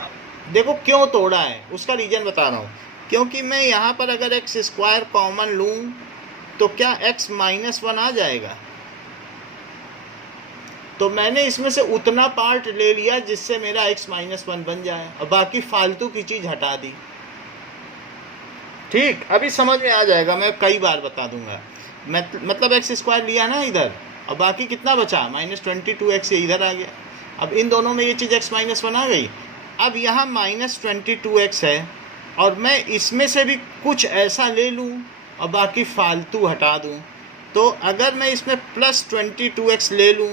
देखो क्यों तोड़ा है, उसका रीज़न बता रहा हूँ। क्योंकि मैं यहाँ पर अगर x² कॉमन लूँ तो क्या x माइनस 1 आ जाएगा? तो मैंने इसमें से उतना पार्ट ले लिया जिससे मेरा x माइनस 1 बन जाए और बाकी फालतू की चीज़ हटा दी। ठीक, अभी समझ में आ जाएगा, मैं कई बार बता दूंगा। मतलब x² लिया ना इधर और बाकी कितना बचा, माइनस 22x ये इधर आ गया। अब इन दोनों में ये चीज़ x माइनस 1 आ गई। अब यहाँ माइनस 22x है और मैं इसमें से भी कुछ ऐसा ले लूँ और बाकी फालतू हटा दूँ। तो अगर मैं इसमें प्लस 22x ले लूँ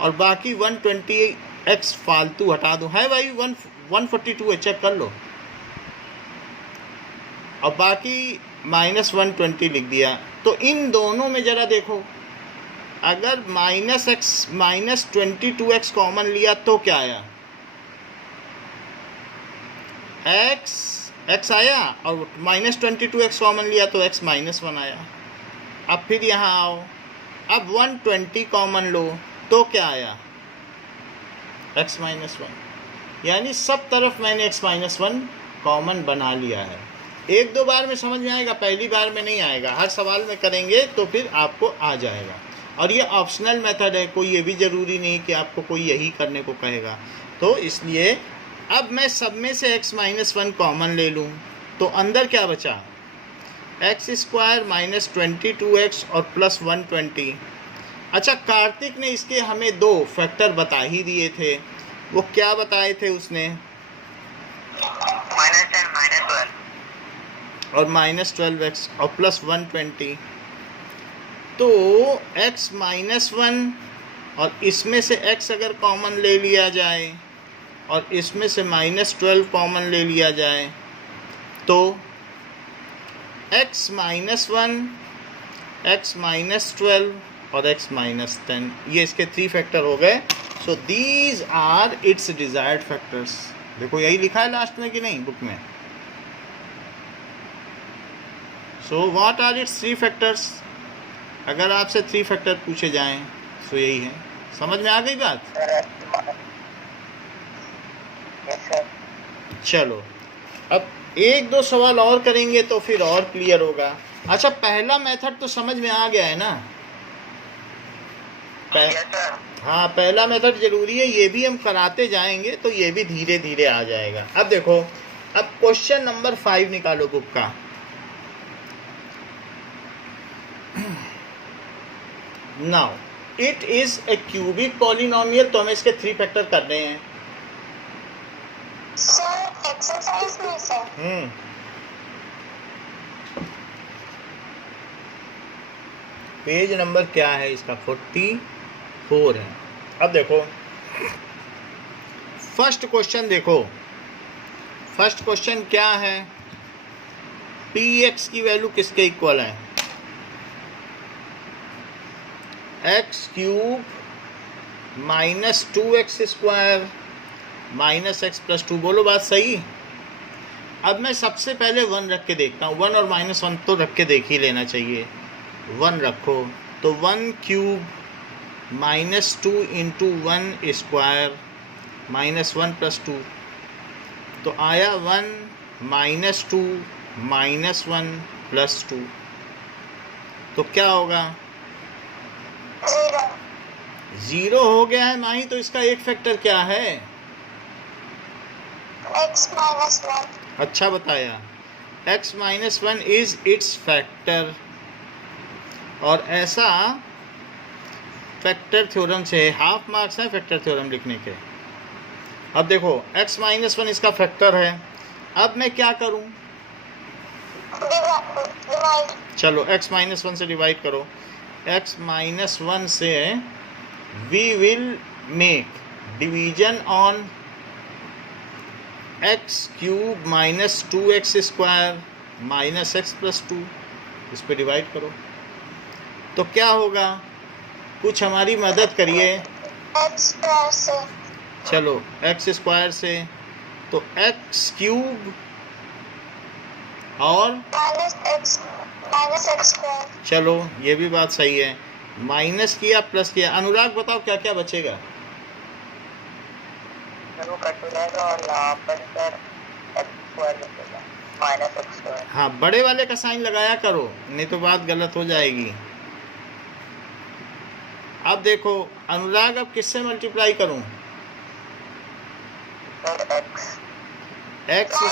और बाकी 120x फालतू हटा दूँ, है भाई 142 है, चेक कर लो, और बाकी माइनस 120 लिख दिया। तो इन दोनों में ज़रा देखो, अगर माइनस 22x कॉमन लिया तो क्या आया, x आया, और माइनस 22x कॉमन लिया तो x माइनस 1 आया। अब फिर यहाँ आओ, अब 120 कॉमन लो तो क्या आया, x माइनस 1। यानी सब तरफ मैंने x माइनस 1 कॉमन बना लिया है। एक दो बार में समझ में आएगा, पहली बार में नहीं आएगा। हर सवाल में करेंगे तो फिर आपको आ जाएगा। और ये ऑप्शनल मेथड है, कोई ये भी ज़रूरी नहीं कि आपको कोई यही करने को कहेगा। तो इसलिए अब मैं सब में से x माइनस 1 कॉमन ले लूँ तो अंदर क्या बचा, x² माइनस 22x और प्लस 120। अच्छा, कार्तिक ने इसके हमें दो फैक्टर बता ही दिए थे। वो क्या बताए थे उसने, -10 -12 और माइनस 12x और प्लस 120। तो x माइनस 1 और इसमें से x अगर कॉमन ले लिया जाए और इसमें से माइनस 12 कॉमन ले लिया जाए तो x माइनस 1, x माइनस 12 और x माइनस 10, ये इसके 3 फैक्टर हो गए। So these are its desired factors. देखो यही लिखा है लास्ट में कि नहीं बुक में। So what are its 3 factors. अगर आपसे 3 फैक्टर पूछे जाएं तो यही है। समझ में आ गई बात? चलो अब एक दो सवाल और करेंगे तो फिर और क्लियर होगा। अच्छा, पहला मेथड तो समझ में आ गया है ना? हाँ, पहला मेथड जरूरी है, ये भी हम कराते जाएंगे तो ये भी धीरे धीरे आ जाएगा। अब देखो, अब क्वेश्चन नंबर 5 निकालो बुक का। Now it is a cubic polynomial. तो हमें इसके 3 फैक्टर करने हैं। सर एक्सरसाइज में सर पेज नंबर क्या है इसका, 44 है। अब देखो फर्स्ट क्वेश्चन, देखो फर्स्ट क्वेश्चन क्या है, px की वैल्यू किसके इक्वल है, x cube minus 2x² minus x plus 2। बोलो बात सही। अब मैं सबसे पहले 1 रख के देखता हूँ। 1 और माइनस 1 तो रख के देख ही लेना चाहिए। 1 रखो तो 1 cube minus 2 into 1 square minus 1 plus 2, तो आया 1 माइनस 2 माइनस 1 प्लस 2। तो क्या होगा, 0 हो गया है माही। तो इसका एक फैक्टर क्या है, x माइनस 1। अच्छा बताया, x minus 1 is it's factor. और ऐसा फैक्टर थ्योरम से हाफ मार्क्स है फैक्टर थ्योरम लिखने के। अब देखो x माइनस 1 इसका फैक्टर है। अब मैं क्या करूं, डिवाइड। चलो x माइनस 1 से डिवाइड करो। x माइनस 1 से we will make division on x cube minus 2x² minus x plus 2। इस पर डिवाइड करो तो क्या होगा, कुछ हमारी मदद करिए। एक्स स्क्वायर से चलो एक्स स्क्वायर से, तो एक्स क्यूब और माइनस एक्स स्क्वायर। चलो ये भी बात सही है, माइनस किया प्लस किया। अनुराग बताओ क्या क्या बचेगा? वो कट हो जाएगा और यहाँ पर सर एक्स स्क्वायर बचेगा, माइनस एक्स स्क्वायर। हाँ, बड़े वाले का साइन लगाया करो, नहीं तो बात गलत हो जाएगी। अब देखो अनुराग, अब किससे मल्टीप्लाई करूं? Sir x x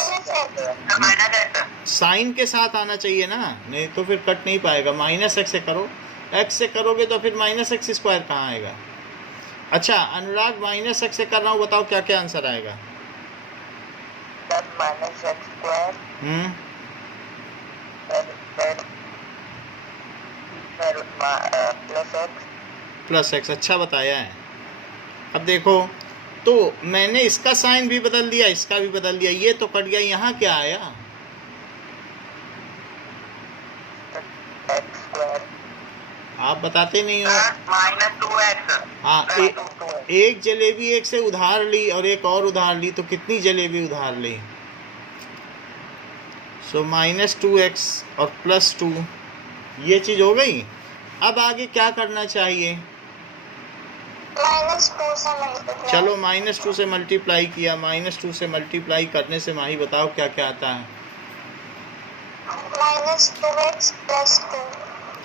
minus x sign के साथ आना चाहिए ना, नहीं तो फिर कट नहीं पाएगा। माइनस एक्स से करो, एक्स से करोगे तो फिर माइनस एक्स स्क्वायर कहाँ आएगा? अच्छा अनुराग, माइनस एक्स से कर रहा हूँ, बताओ क्या क्या आंसर आएगा? Sir minus x square sir plus x. Plus x, अच्छा बताया है। अब देखो, तो मैंने इसका साइन भी बदल दिया, इसका भी बदल दिया, ये तो कट गया। यहाँ क्या आया? एक्स स्क्वायर आप बताते नहीं हो। Minus 2x। हाँ, एक जलेबी एक से उधार ली और एक और उधार ली, तो कितनी जलेबी उधार ली? सो -2x और +2, ये चीज़ हो गई। अब आगे क्या करना चाहिए? -2 से मल्टीप्लाई। चलो -2 से मल्टीप्लाई किया, -2 से मल्टीप्लाई करने से माही बताओ क्या क्या आता है? -2x + 2।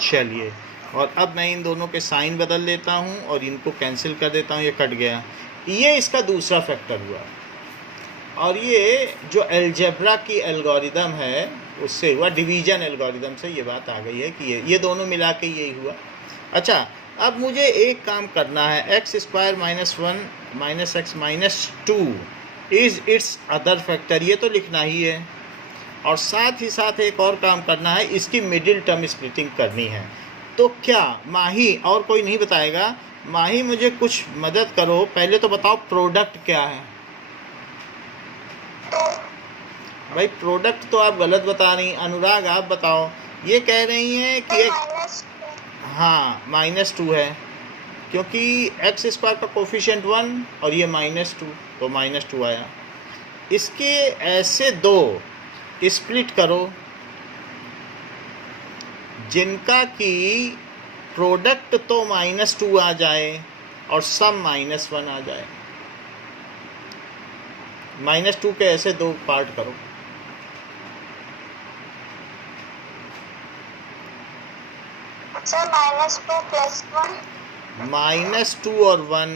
चलिए, और अब मैं इन दोनों के साइन बदल लेता हूँ और इनको कैंसिल कर देता हूँ, ये कट गया। ये इसका दूसरा फैक्टर हुआ, और ये जो अलजेब्रा की एल्गोरिदम है उससे हुआ, डिवीजन एल्गोरिदम से ये बात आ गई है कि ये दोनों मिला के यही हुआ। अच्छा, अब मुझे एक काम करना है, x square -1 -x -2 is it's other factor, ये तो लिखना ही है। और साथ ही साथ एक और काम करना है, इसकी मिडिल टर्म स्प्लिटिंग करनी है। तो क्या माही और कोई नहीं बताएगा? माही मुझे कुछ मदद करो, पहले तो बताओ प्रोडक्ट क्या है? भाई प्रोडक्ट तो आप गलत बता रही। अनुराग आप बताओ, ये कह रही हैं कि हाँ -2 है, क्योंकि एक्स स्क्वायर का कोफिशिएंट 1 और ये -2, तो -2 आया। इसके ऐसे दो स्प्लिट करो जिनका कि प्रोडक्ट तो -2 आ जाए और सम -1 आ जाए। -2 के ऐसे दो पार्ट करो। सर -2 + 1। -2 और 1,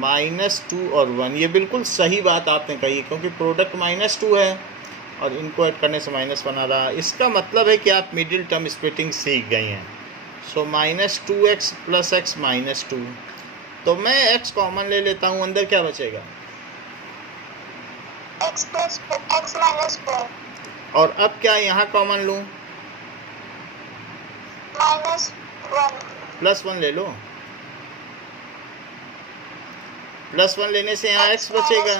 -2 और 1, ये बिल्कुल सही बात आपने कही, क्योंकि प्रोडक्ट -2 है और इनको ऐड करने से -1 आ रहा है। इसका मतलब है कि आप मिडिल टर्म स्प्लिटिंग सीख गई हैं। सो -2x + x -2, तो मैं x कॉमन ले लेता हूँ, अंदर क्या बचेगा? x -4। और अब क्या यहाँ कॉमन लूँ? -1 +1 ले लो, +1 लेने से यहाँ x बचेगा,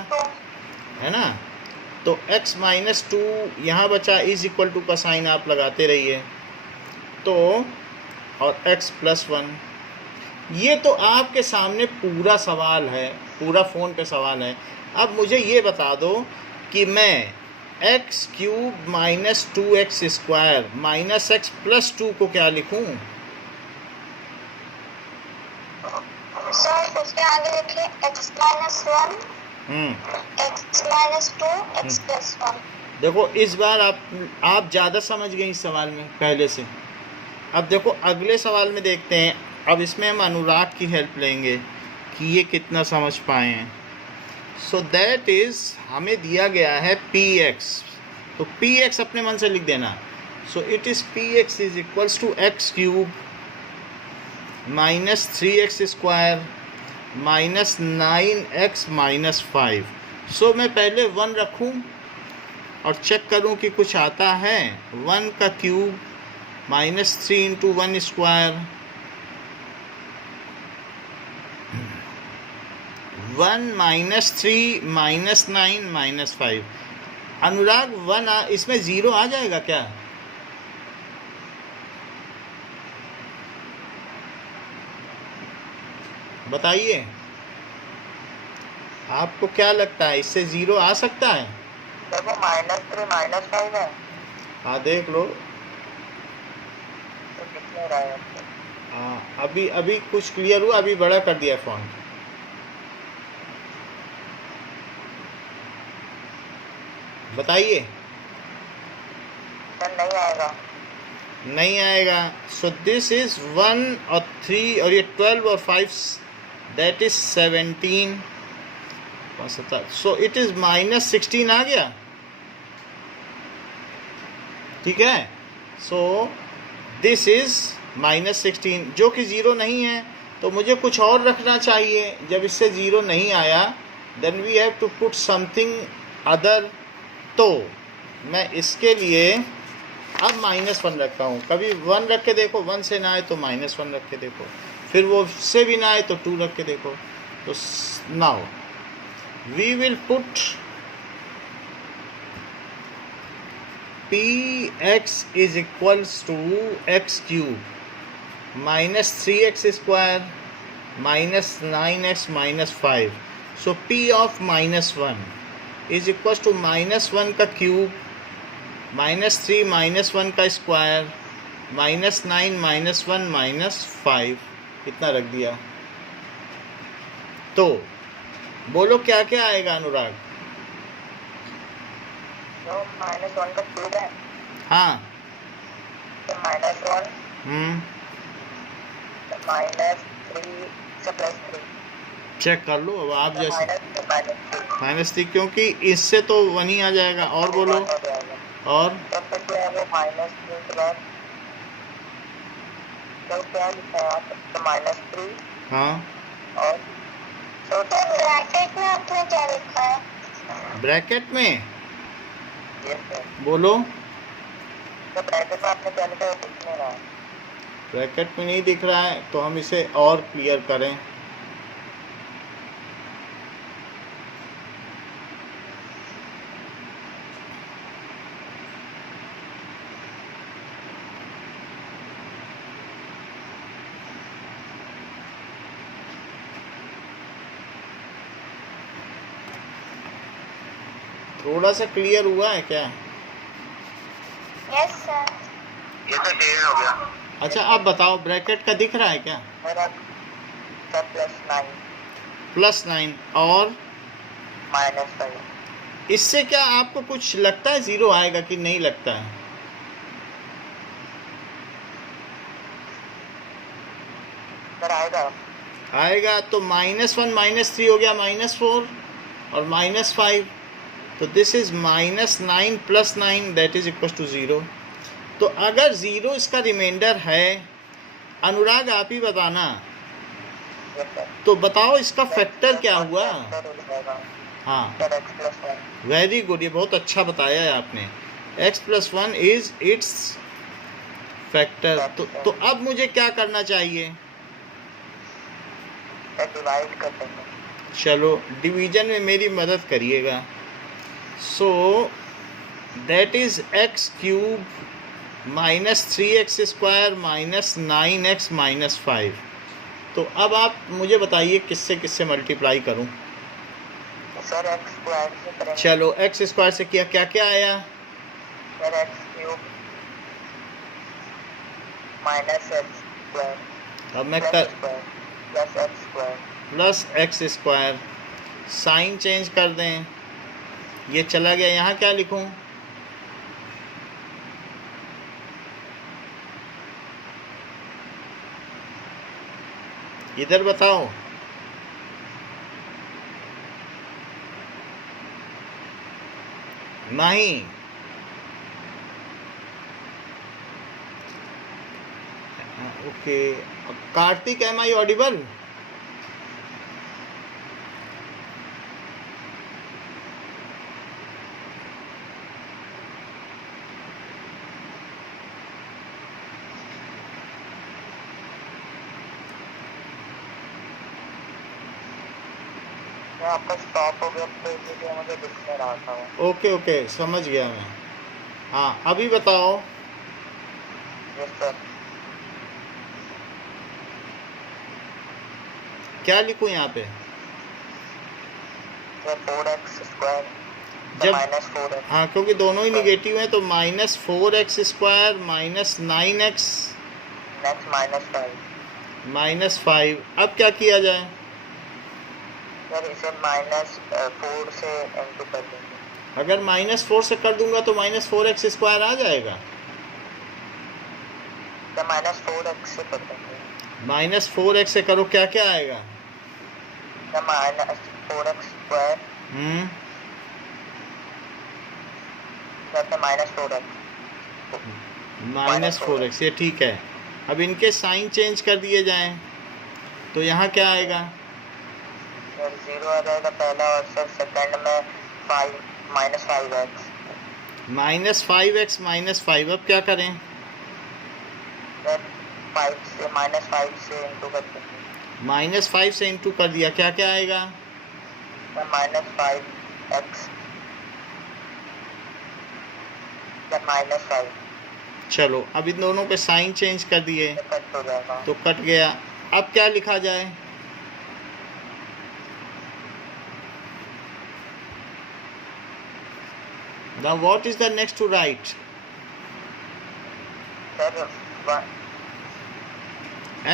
है ना? तो x -2 यहाँ बचा, = का साइन आप लगाते रहिए, तो और x + 1। ये तो आपके सामने पूरा सवाल है, पूरा फ़ोन पे सवाल है। अब मुझे ये बता दो कि मैं x³ -2x² -x + 2 को क्या लिखूं? सर उसके आगे लिखिए x -1 x -2 x + 1। देखो इस बार आप ज़्यादा समझ गए इस सवाल में पहले से। अब देखो अगले सवाल में देखते हैं। अब इसमें हम अनुराग की हेल्प लेंगे कि ये कितना समझ पाए हैं। सो दैट इज़, हमें दिया गया है px, तो px अपने मन से लिख देना। सो it is px = x³ -3x² -9x -5। सो मैं पहले 1 रखूं और चेक करूं कि कुछ आता है। 1 का क्यूब -3 × 1², 1 -3 -9 -5। अनुराग 1 इसमें 0 आ जाएगा क्या? बताइए, आपको क्या लगता है, इससे 0 आ सकता है? सर वो -3 -5 है, हाँ देख लो। तो दिख नहीं रहा है। हाँ, अभी अभी कुछ क्लियर हुआ, अभी बड़ा कर दिया फॉन्ट। बताइए। सर नहीं आएगा। नहीं आएगा। सो दिस इज 1 और 3 और ये 12 और 5, that is 17। So it is -16 आ गया। ठीक है। सो दिस इज -16 जो कि 0 नहीं है, तो मुझे कुछ और रखना चाहिए। जब इससे 0 नहीं आया, then we have to put something other. तो मैं इसके लिए अब -1 रखता हूँ। कभी 1 रख के देखो, 1 से ना आए तो -1 रख के देखो, फिर वो से भी ना आए तो 2 रख के देखो। तो now we will put px is equals to x cube -3x² -9x -5. So p of -1 is equals to -1 का क्यूब -3 -1 का स्क्वायर -9 -1 -5 इतना रख दिया। तो बोलो क्या क्या आएगा अनुराग? तो -1 का क्यूब है, हाँ। तो -1 तो -3 से +3, चेक कर लो अब आप जैसे। -3 -3 क्योंकि इससे तो 1 ही आ जाएगा। और बोलो। हो जाएगा। और तो फिर क्या है वो -3 के बाद तो क्या लिखा है आप? तो -3 हाँ, और तो ब्रैकेट में आपने क्या लिखा है? ब्रैकेट में ये सर, बोलो। तो ब्रैकेट में आपने क्या लिखा है दिख नहीं रहा है। ब्रैकेट में नहीं दिख रहा है, तो हम इसे और क्लियर करें। थोड़ा सा क्लियर हुआ है क्या? Yes sir. ये तो 1.5 हो गया। अच्छा अब बताओ, ब्रैकेट का दिख रहा है क्या? मेरा सर +9 और -5 इससे क्या आपको कुछ लगता है 0 आएगा कि नहीं लगता है? सर आएगा। आएगा। तो -1 -3 हो गया -4 और -5, तो this is -9 + 9 that is equal to 0। तो अगर 0 इसका रिमाइंडर है, अनुराग आप ही बताना, यस सर। तो बताओ इसका फैक्टर क्या हुआ? सर हो जाएगा हाँ, सर x+1। वेरी गुड, ये बहुत अच्छा बताया है आपने। x+1 is it's factor. तो अब मुझे क्या करना चाहिए? सर डिवाइड कर देंगे। चलो डिवीजन में मेरी मदद करिएगा। So that is x³ -3x² -9x -5। तो अब आप मुझे बताइए किससे किससे मल्टीप्लाई करूं? सर x² से करेंगे। चलो x² से किया, क्या क्या आया? सर x³ -x² अब मैं प्लस कर x²। साइन चेंज कर दें, ये चला गया। यहाँ क्या लिखूं? इधर बताओ। नहीं, okay. Kartik, am I audible? आपका स्टॉप हो गया तो इसलिए मुझे दिख नहीं रहा था वो। ओके ओके, समझ गया मैं। हाँ अभी बताओ। Yes sir. क्या लिखूं यहाँ पे? सर 4x स्क्वायर जब माइनस 4x हाँ, क्योंकि दोनों ही निगेटिव हैं तो -4x square minus 9x next minus 5। -5। अब क्या किया जाए? सर इसे -4 से इंटू कर देंगे। अगर -4 से कर दूंगा तो -4x स्क्वायर आ जाएगा। सर -4x से कर देंगे। -4x से करो, क्या क्या आएगा? Sir -4x square sir -4x -4x, ये ठीक है। अब इनके साइन चेंज कर दिए जाएं तो यहाँ क्या आएगा? सर 0 आ जाएगा पहला, और सर सेकंड में 5 -5x -5x -5। अब क्या करें? सर 5 से इंटू कर देंगे। -5 से इंटू कर दिया, क्या क्या आएगा? सर -5x सर -5 चलो अब इन दोनों पे साइन चेंज कर दिए कट हो जाएगा। तो कट गया। अब क्या लिखा जाए? Now what is the next to write? Sir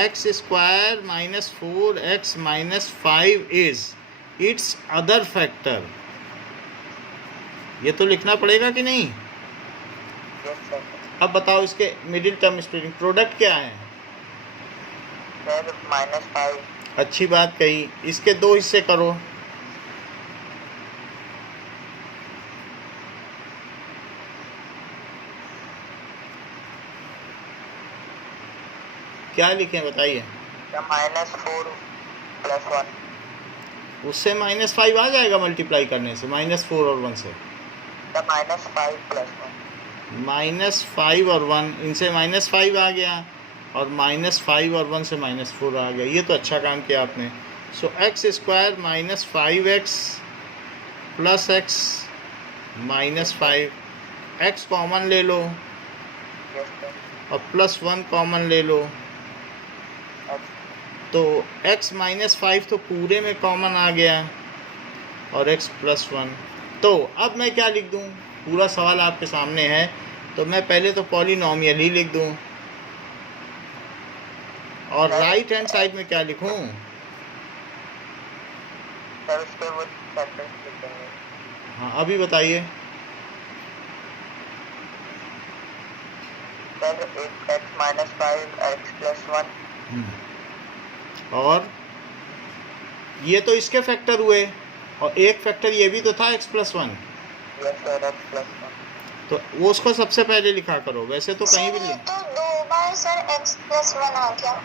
x square minus 4x minus 5 is its other factor। ये तो लिखना पड़ेगा कि नहीं? Yes sir. अब बताओ इसके मिडिल टर्म स्प्लिटिंग प्रोडक्ट क्या है? सर -5। अच्छी बात कही। इसके दो हिस्से करो। क्या लिखें बताइए? -4 + 1 उससे -5 आ जाएगा मल्टीप्लाई करने से, -4 और 1 से। सर -5 + 1 -5 और 1, इनसे -5 आ गया और -5 और 1 से -4 आ गया। ये तो अच्छा काम किया आपने। सो x square -5x plus x -5, x common ले लो यस सर। और +1 कॉमन ले लो तो x -5 तो पूरे में कॉमन आ गया और x +1। तो अब मैं क्या लिख दूं? पूरा सवाल आपके सामने है तो मैं पहले तो पॉलिनॉमियल ही लिख दूं और राइट हैंड साइड में क्या लिखूं? सर उसके वो फैक्टर्स लिख देंगे। हाँ अभी बताइए। सर x -5 x + 1 और ये तो इसके फैक्टर हुए और एक फैक्टर ये भी तो था x + 1, यस सर x + 1 तो वो उसको सबसे पहले लिखा करो। वैसे तो कहीं भी सर ये तो 2 बार सर x + 1 आ गया।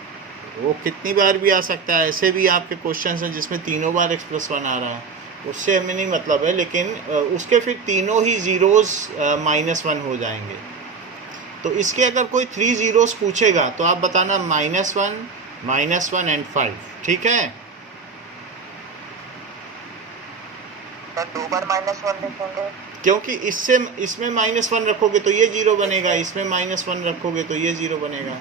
वो कितनी बार भी आ सकता है। ऐसे भी आपके क्वेश्चंस हैं जिसमें तीनों बार x + 1 आ रहा है, उससे हमें नहीं मतलब है, लेकिन उसके फिर तीनों ही ज़ीरोज़ -1 हो जाएंगे। तो इसके अगर कोई 3 ज़ीरोज़ पूछेगा तो आप बताना -1 -1 एंड 5, ठीक है? सर 2 बार -1 लिखेंगे। क्योंकि इसमें -1 रखोगे तो ये 0 बनेगा, इसमें -1 रखोगे तो ये 0 बनेगा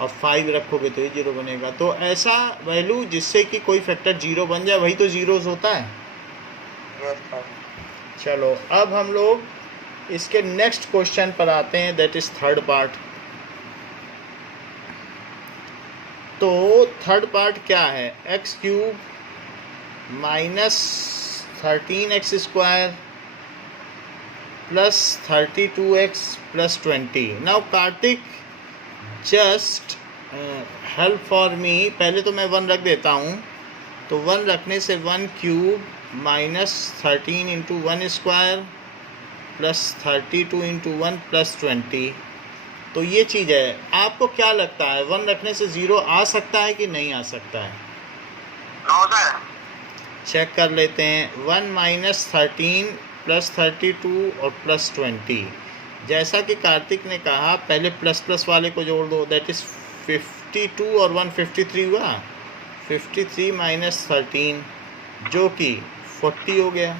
और 5 रखोगे तो ये 0 बनेगा। तो ऐसा वैल्यू जिससे कि कोई फैक्टर 0 बन जाए वही तो ज़ीरोज़ होता है। Yes sir. चलो अब हम लोग इसके नेक्स्ट क्वेश्चन पर आते हैं, दैट इज़ थर्ड पार्ट। तो थर्ड पार्ट क्या है? x³ -13x square plus 32x plus 20। Now Kartik just help for me. पहले तो मैं 1 रख देता हूँ, तो 1 रखने से 1³ -13 × 1 स्क्वायर प्लस 32 × 1 प्लस 20। तो ये चीज़ है। आपको क्या लगता है 1 रखने से 0 आ सकता है कि नहीं आ सकता है? No sir. चेक कर लेते हैं। 1 - 13 प्लस 32 और प्लस 20। जैसा कि कार्तिक ने कहा पहले प्लस वाले को जोड़ दो, दैट इज़ 52 और 1 53 हुआ। 53 - 13 जो कि 40 हो गया,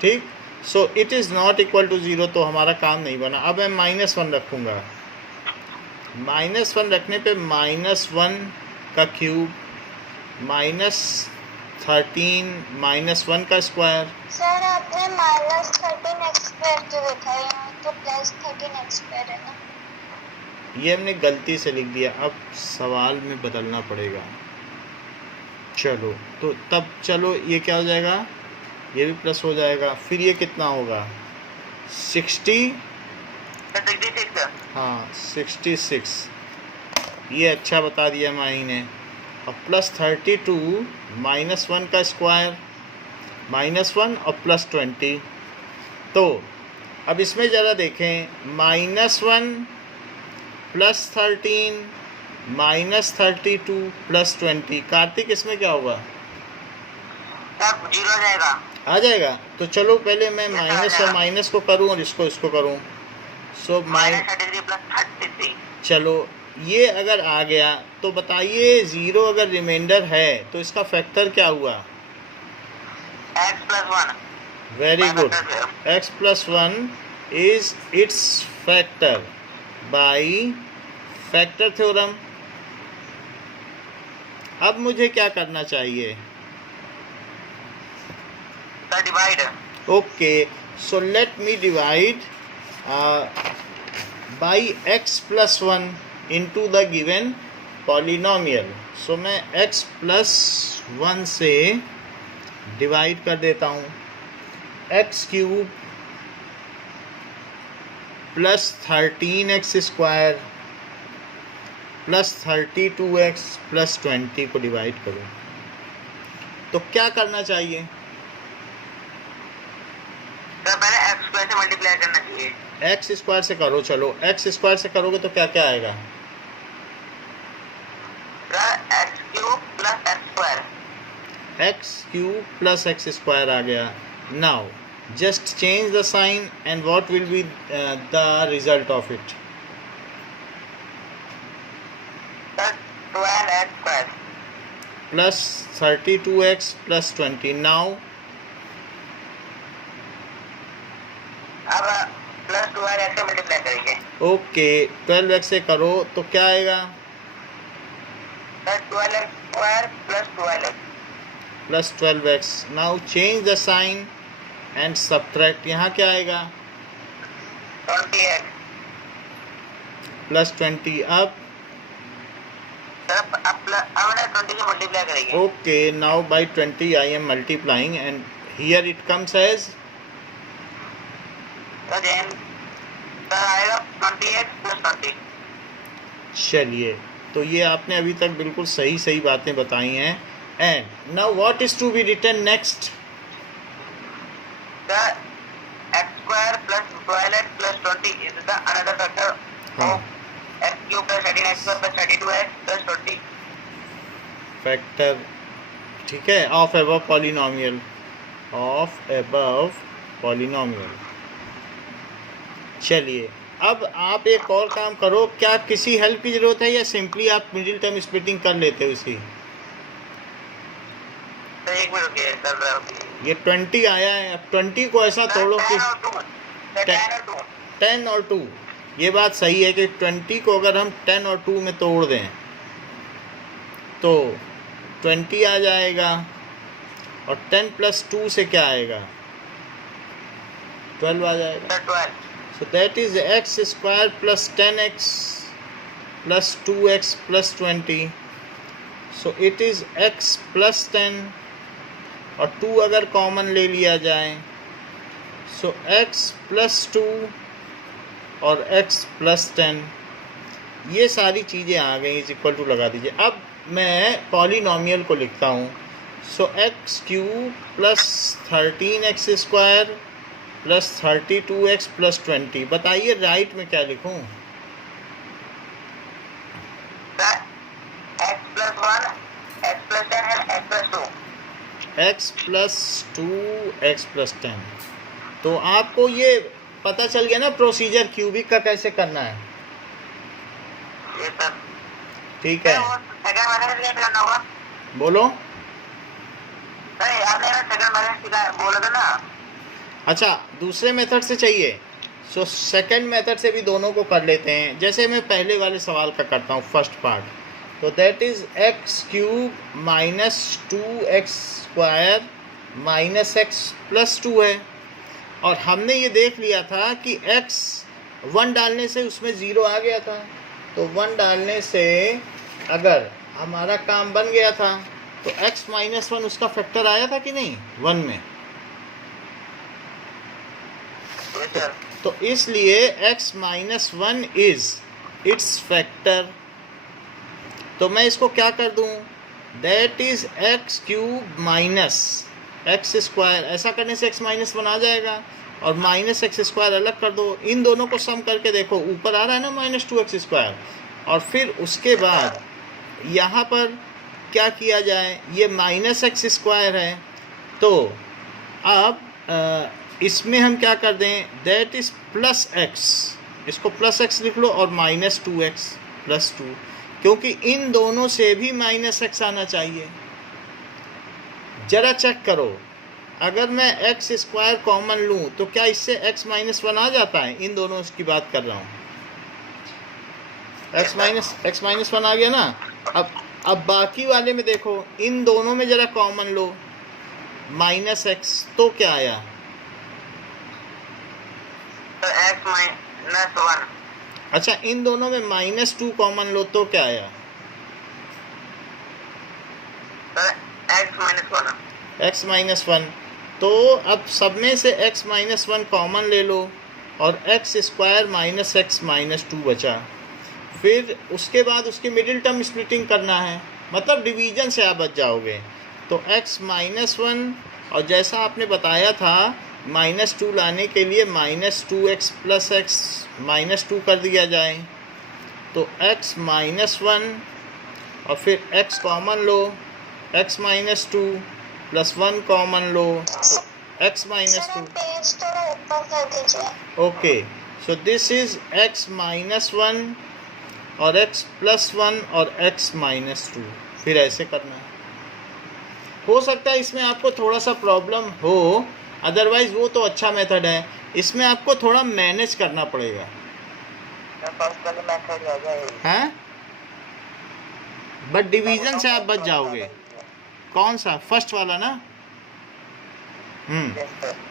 ठीक। So it is not equal to 0, तो हमारा काम नहीं बना। अब मैं -1 रखूँगा। -1 रखने पे -1 का क्यूब -13 -1 का स्क्वायर। सर आपने -13x² क्यों लिखा है? यहाँ तो +13x² है ना। ये हमने गलती से लिख दिया, अब सवाल में बदलना पड़ेगा। चलो तो तब चलो ये क्या हो जाएगा, ये भी प्लस हो जाएगा, फिर ये कितना होगा 60, हाँ 66, ये अच्छा बता दिया माही ने। और +32 -1 का स्क्वायर, -1 और +20। तो अब इसमें ज़रा देखें, -1 +13 -32 +20, कार्तिक इसमें क्या होगा? सर 0 जाएगा। आ जाएगा। तो चलो पहले मैं माइनस और माइनस को करूं और इसको करूं। सो -33 + 33। चलो ये अगर आ गया तो बताइए 0 अगर रिमाइंडर है तो इसका फैक्टर क्या हुआ? x + 1। Very good, x + 1 is it's factor by factor theorem. अब मुझे क्या करना चाहिए? Sir divide. Okay, so let me divide by x + 1 into the given polynomial। सो मैं x + 1 से डिवाइड कर देता हूँ। x³ + 13x² + 32x + 20 को डिवाइड करूँ तो क्या करना चाहिए? सर पहले x² से मल्टीप्लाई करना चाहिए। x² से करो। चलो x² से करोगे तो क्या क्या आएगा? Sir x³ + x²। x³ + x² आ गया। Now just change the sign and what will be the result of it? Sir 12x²। Plus 32x plus 20. Now अब +12x से मल्टीप्लाई करेंगे। ओके 12x से करो तो क्या आएगा? Sir 12x² + 12x। Plus 12x. Now change the sign and subtract. यहाँ क्या आएगा? 20x। Plus 20. अब सर अब 20 से मल्टीप्लाई करेंगे। okay, now by 20 I am multiplying and here it comes as तो देन सर आएगा 20x + 20। चलिए, तो ये आपने अभी तक बिल्कुल सही बातें बताई हैं। And now what is to be written next? Sir x² + 12x + 20 is the another factor हाँ, of x³ + 13x² + 32x + 20। Factor, ठीक है, of above polynomial, of above polynomial. चलिए अब आप एक और काम करो, क्या किसी हेल्प की ज़रूरत है या सिंपली आप मिडिल टर्म स्प्लिटिंग कर लेते हो इसकी? तो एक मिनट रुकिए सर। ये 20 आया है, अब 20 को ऐसा तोड़ो कि 10 और 2, ये बात सही है कि 20 को अगर हम 10 और 2 में तोड़ दें तो 20 आ जाएगा और 10 + 2 से क्या आएगा? 12 आ जाएगा। 12। So that is x² + 10x + 2x + 20. So it is x + 10 और 2 अगर कॉमन ले लिया जाए so x + 2 और x + 10, ये सारी चीज़ें आ गई, इज इक्वल टू लगा दीजिए। अब मैं पॉलिनोमियल को लिखता हूँ। सो x³ + 13x² + 32x + 20। बताइए राइट में क्या लिखूँ? Sir x + 1 x + 10 and x + 2। x + 2 x + 10। तो आपको ये पता चल गया ना प्रोसीजर क्यूबिक का कैसे करना है? ये सर ठीक है, सेकंड मैथड कैसे करना होगा? बोलो। सर आपने सेकंड मैथड सिखाया बोला था ना। अच्छा, दूसरे मेथड से चाहिए? सो सेकंड मेथड से भी दोनों को कर लेते हैं। जैसे मैं पहले वाले सवाल का करता हूँ, फर्स्ट पार्ट। तो that is x cube minus 2x square minus x plus 2 है। और हमने ये देख लिया था कि x 1 डालने से उसमें 0 आ गया था, तो 1 डालने से अगर हमारा काम बन गया था तो x माइनस 1 उसका फैक्टर आया था कि नहीं 1 में। Yes sir. तो इसलिए x minus 1 is it's factor. तो मैं इसको क्या कर दूं, that is x cube minus x square. ऐसा करने से x माइनस 1 आ जाएगा और माइनस एक्स स्क्वायर अलग कर दो, इन दोनों को सम करके देखो ऊपर आ रहा है ना माइनस 2x स्क्वायर। और फिर उसके बाद यहाँ पर क्या किया जाए, ये माइनस एक्स स्क्वायर है, तो अब इसमें हम क्या कर दें, दैट इज प्लस एक्स, इसको प्लस एक्स लिख लो और माइनस 2x प्लस 2, क्योंकि इन दोनों से भी माइनस एक्स आना चाहिए। जरा चेक करो, अगर मैं एक्स स्क्वायर कॉमन लूँ तो क्या इससे x माइनस 1 आ जाता है, इन दोनों की बात कर रहा हूँ, x माइनस 1 आ गया ना। अब बाकी वाले में देखो, इन दोनों में जरा कॉमन लो माइनस एक्स, तो क्या आया, तो x माइनस 1। अच्छा इन दोनों में माइनस 2 कॉमन लो तो क्या आया, x माइनस 1। तो अब सब में से x माइनस 1 कॉमन ले लो और x square minus x minus 2 बचा। फिर उसके बाद उसकी मिडिल टर्म स्प्लिटिंग करना है, मतलब डिवीजन से आप बच जाओगे। तो x माइनस 1 और जैसा आपने बताया था माइनस 2 लाने के लिए minus 2x plus x minus 2 कर दिया जाए, तो x माइनस 1 और फिर x कॉमन लो, x माइनस 2 प्लस 1 कॉमन लो तो x माइनस 2। पेज थोड़ा ऊपर कर दीजिए। Okay, so this is x minus 1 और x प्लस 1 और x माइनस 2। फिर ऐसे करना है। हो सकता है इसमें आपको थोड़ा सा प्रॉब्लम हो, अदरवाइज वो तो अच्छा मेथड है, इसमें आपको थोड़ा मैनेज करना पड़ेगा। फर्स्ट वाले मेथड आ जाए हैं, बट डिवीजन से आप बच जाओगे। कौन सा, फर्स्ट वाला ना।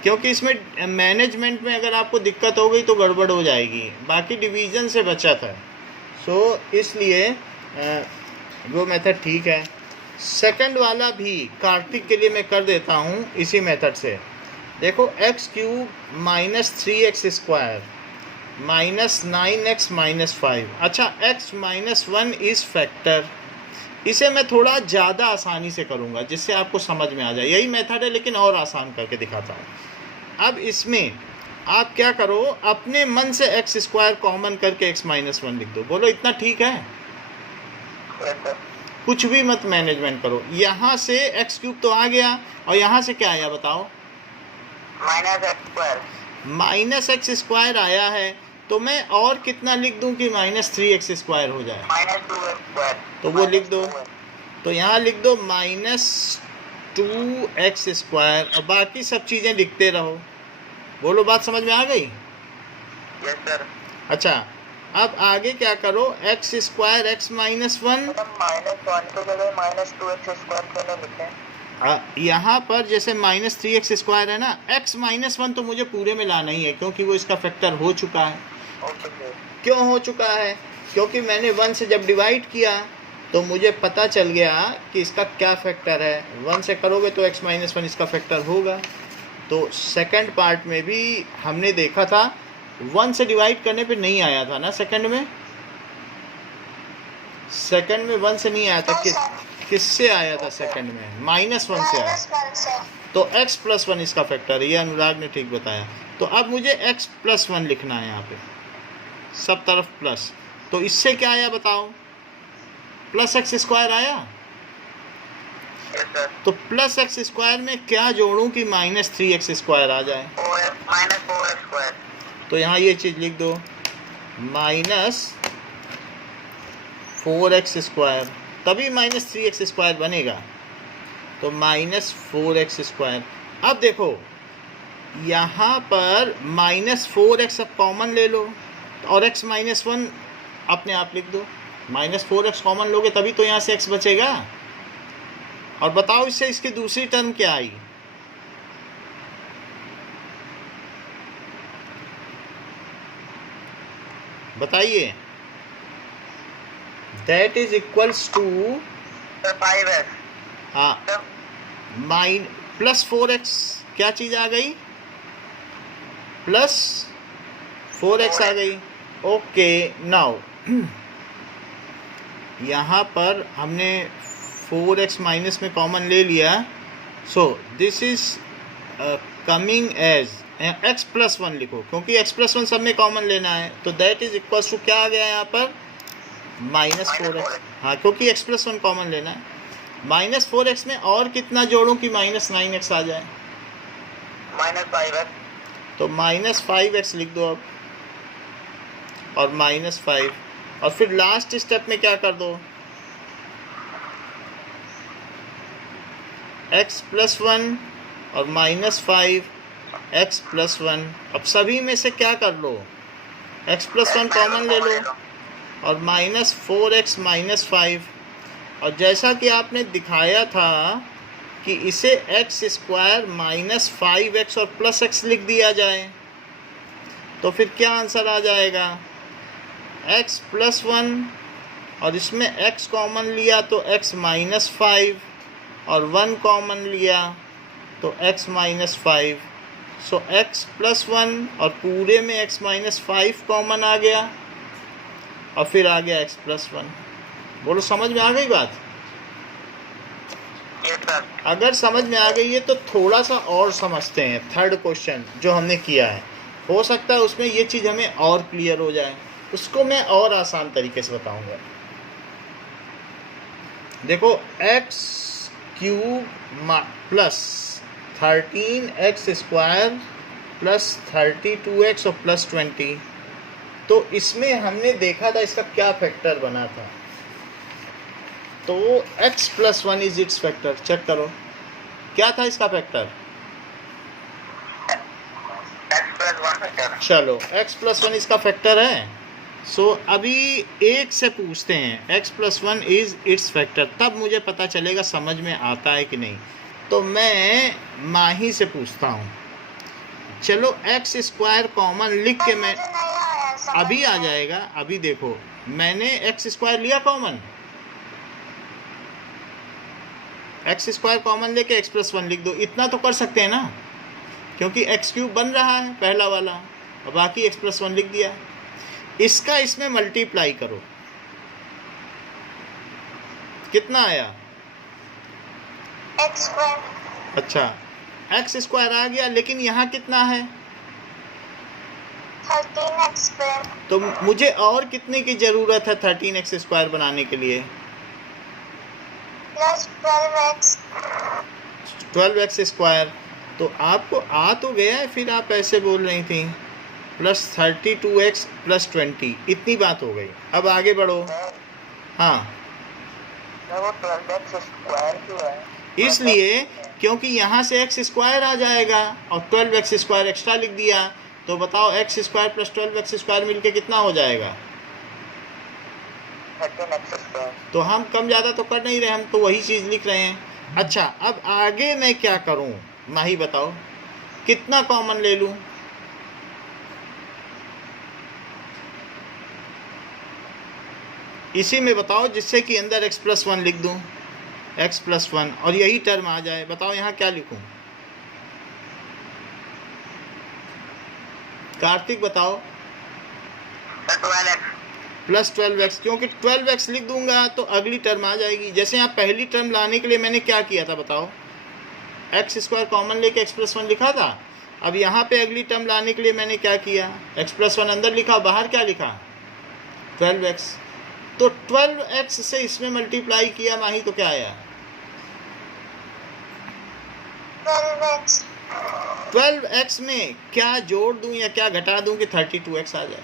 क्योंकि इसमें मैनेजमेंट में अगर आपको दिक्कत हो गई तो गड़बड़ हो जाएगी, बाकी डिवीजन से बचा था। सो इसलिए वो मेथड ठीक है। सेकंड वाला भी कार्तिक के लिए मैं कर देता हूँ इसी मेथड से। देखो x cube minus 3x square minus 9x minus 5। अच्छा x माइनस 1 इज़ फैक्टर, इसे मैं थोड़ा ज़्यादा आसानी से करूँगा जिससे आपको समझ में आ जाए। यही मेथड है लेकिन और आसान करके दिखाता हूँ। अब इसमें आप क्या करो, अपने मन से एक्स स्क्वायर कॉमन करके x माइनस 1 लिख दो। बोलो इतना ठीक है, कुछ भी मत मैनेजमेंट करो। यहाँ से एक्स क्यूब तो आ गया और यहाँ से क्या आया बताओ, माइनस एक्स स्क्वायर आया है, तो मैं और कितना लिख दूं कि माइनस 3x स्क्वायर हो जाए, तो वो लिख दो। तो यहाँ लिख दो माइनस 2x स्क्वायर और बाकी सब चीज़ें लिखते रहो। बोलो बात समझ में आ गई? Yes sir. अच्छा अब आगे क्या करो, x square x minus 1, minus 1 की जगह माइनस 2x स्क्वायर क्यों लिखें? यहाँ पर जैसे माइनस 3x स्क्वायर है ना, x माइनस 1 तो मुझे पूरे में लाना ही है क्योंकि वो इसका फैक्टर हो चुका है। क्यों हो चुका है? क्योंकि मैंने 1 से जब डिवाइड किया तो मुझे पता चल गया कि इसका क्या फैक्टर है। 1 से करोगे तो x माइनस 1 इसका फैक्टर होगा। तो सेकंड पार्ट में भी हमने देखा था 1 से डिवाइड करने पे नहीं आया था ना, सेकंड में 1 से नहीं आया था। किससे आया था सेकंड में? माइनस 1 से आया। तो x प्लस 1 इसका फैक्टर है, ये अनुराग ने ठीक बताया। तो अब मुझे x प्लस 1 लिखना है, यहाँ पे सब तरफ प्लस। तो इससे क्या आया बताओ, प्लस एक्स स्क्वायर आया। तो प्लस एक्स स्क्वायर में क्या जोड़ूं कि माइनस 3x स्क्वायर आ जाए? Minus 4x square. तो यहाँ ये चीज़ लिख दो, माइनस 4x स्क्वायर, तभी माइनस 3x स्क्वायर बनेगा। तो माइनस 4x स्क्वायर। अब देखो यहाँ पर माइनस 4x अब कॉमन ले लो और x माइनस 1 अपने आप लिख दो। -4x कॉमन लोगे तभी तो यहाँ से x बचेगा। और बताओ इससे इसकी दूसरी टर्म क्या आई? बताइए। That is equals to, sir 5x। हाँ, +4x, क्या चीज़ आ गई? +4x आ गई। ओके, नाउ यहाँ पर हमने 4x माइनस में कॉमन ले लिया, so this is coming as x+1 लिखो, क्योंकि x+1 सब में कॉमन लेना है। तो दैट इज इक्वल्स टू क्या आ गया यहाँ पर? -4x। हाँ, क्योंकि x+1 कॉमन लेना है। -4x में और कितना जोड़ूं कि -9x आ जाए? -5x। तो -5x लिख दो अब, और -5, और फिर लास्ट स्टेप में क्या कर दो? x+1 और -5 x+1। अब सभी में से क्या कर लो? x+1 कॉमन ले लो, और -4x -5। और जैसा कि आपने दिखाया था कि इसे x² -5x और +x लिख दिया जाए, तो फिर क्या आंसर आ जाएगा? x+1 और इसमें x कॉमन लिया तो x -5, और 1 कॉमन लिया तो x -5। सो x+1 और पूरे में x -5 कॉमन आ गया, और फिर आ गया x+1। बोलो, समझ में आ गई बात? अगर समझ में आ गई है तो थोड़ा सा और समझते हैं थर्ड क्वेश्चन जो हमने किया है। हो सकता है उसमें ये चीज़ हमें और क्लियर हो जाए, उसको मैं और आसान तरीके से बताऊंगा। देखो, x³ + 13x² + 32x और +20, तो इसमें हमने देखा था इसका क्या फैक्टर बना था। तो x+1 is it's factor. Check करो क्या था इसका फैक्टर। x+1 factor. चलो, x+1 इसका फैक्टर है। सो अभी एक से पूछते हैं x+1 इज इट्स फैक्टर, तब मुझे पता चलेगा समझ में आता है कि नहीं। तो मैं माही से पूछता हूँ। चलो, x² कॉमन लिख के मैं, मुझे नहीं आया समझ अभी आ में। जाएगा। अभी देखो, मैंने x² लिया कॉमन, x² कॉमन लेके x+1 लिख दो। इतना तो कर सकते हैं ना, क्योंकि x³ बन रहा है पहला वाला, और बाकी x+1 लिख दिया। इसका इसमें मल्टीप्लाई करो, कितना आया? x²। अच्छा, x² आ गया, लेकिन यहाँ कितना है? 13x²। तो मुझे और कितने की ज़रूरत है 13x² बनाने के लिए? +12x। 12x²। तो आपको आ तो गया है, फिर आप ऐसे बोल रही थी +32x +20, इतनी बात हो गई। अब आगे बढ़ो। हाँ, वो 12x² क्यों है? इसलिए क्योंकि यहाँ से x² आ जाएगा, और 12x² एक्स्ट्रा लिख दिया। तो बताओ, x² + 12x² मिलके कितना हो जाएगा? 13x²। तो हम कम ज़्यादा तो कर नहीं रहे, हम तो वही चीज़ लिख रहे हैं। अच्छा, अब आगे मैं क्या करूं? माही बताओ, कितना कॉमन ले लूं? इसी में बताओ, जिससे कि अंदर x+1 लिख दूं, x+1, और यही टर्म आ जाए। बताओ यहाँ क्या लिखूं? कार्तिक बताओ। 12x। +12x, क्योंकि 12x लिख दूंगा तो अगली टर्म आ जाएगी। जैसे यहाँ पहली टर्म लाने के लिए मैंने क्या किया था बताओ? x² कॉमन लेके x+1 लिखा था। अब यहाँ पे अगली टर्म लाने के लिए मैंने क्या किया? x+1 अंदर लिखा, बाहर क्या लिखा? 12x। तो 12x से इसमें मल्टीप्लाई किया माही, तो क्या आया? 12x। 12x में क्या जोड़ दूं या क्या घटा दूं कि 32x आ जाए?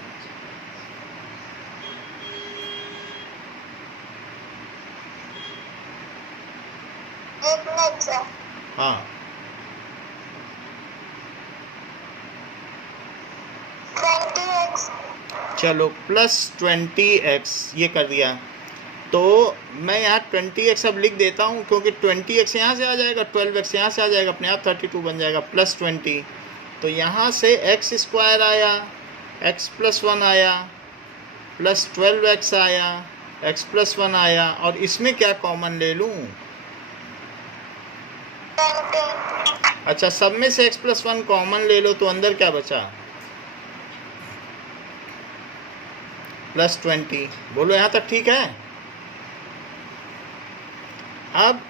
हाँ, 20x। चलो +20x ये कर दिया, तो मैं यहाँ 20x अब लिख देता हूँ, क्योंकि 20x यहाँ से आ जाएगा, 12x यहाँ से आ जाएगा, अपने आप 32 बन जाएगा, +20। तो यहाँ से x² आया, x+1 आया, +12x आया, x+1 आया, और इसमें क्या कॉमन ले लूँ? 20. अच्छा, सब में से x+1 कॉमन ले लो, तो अंदर क्या बचा? +20। बोलो यहाँ तक ठीक है? अब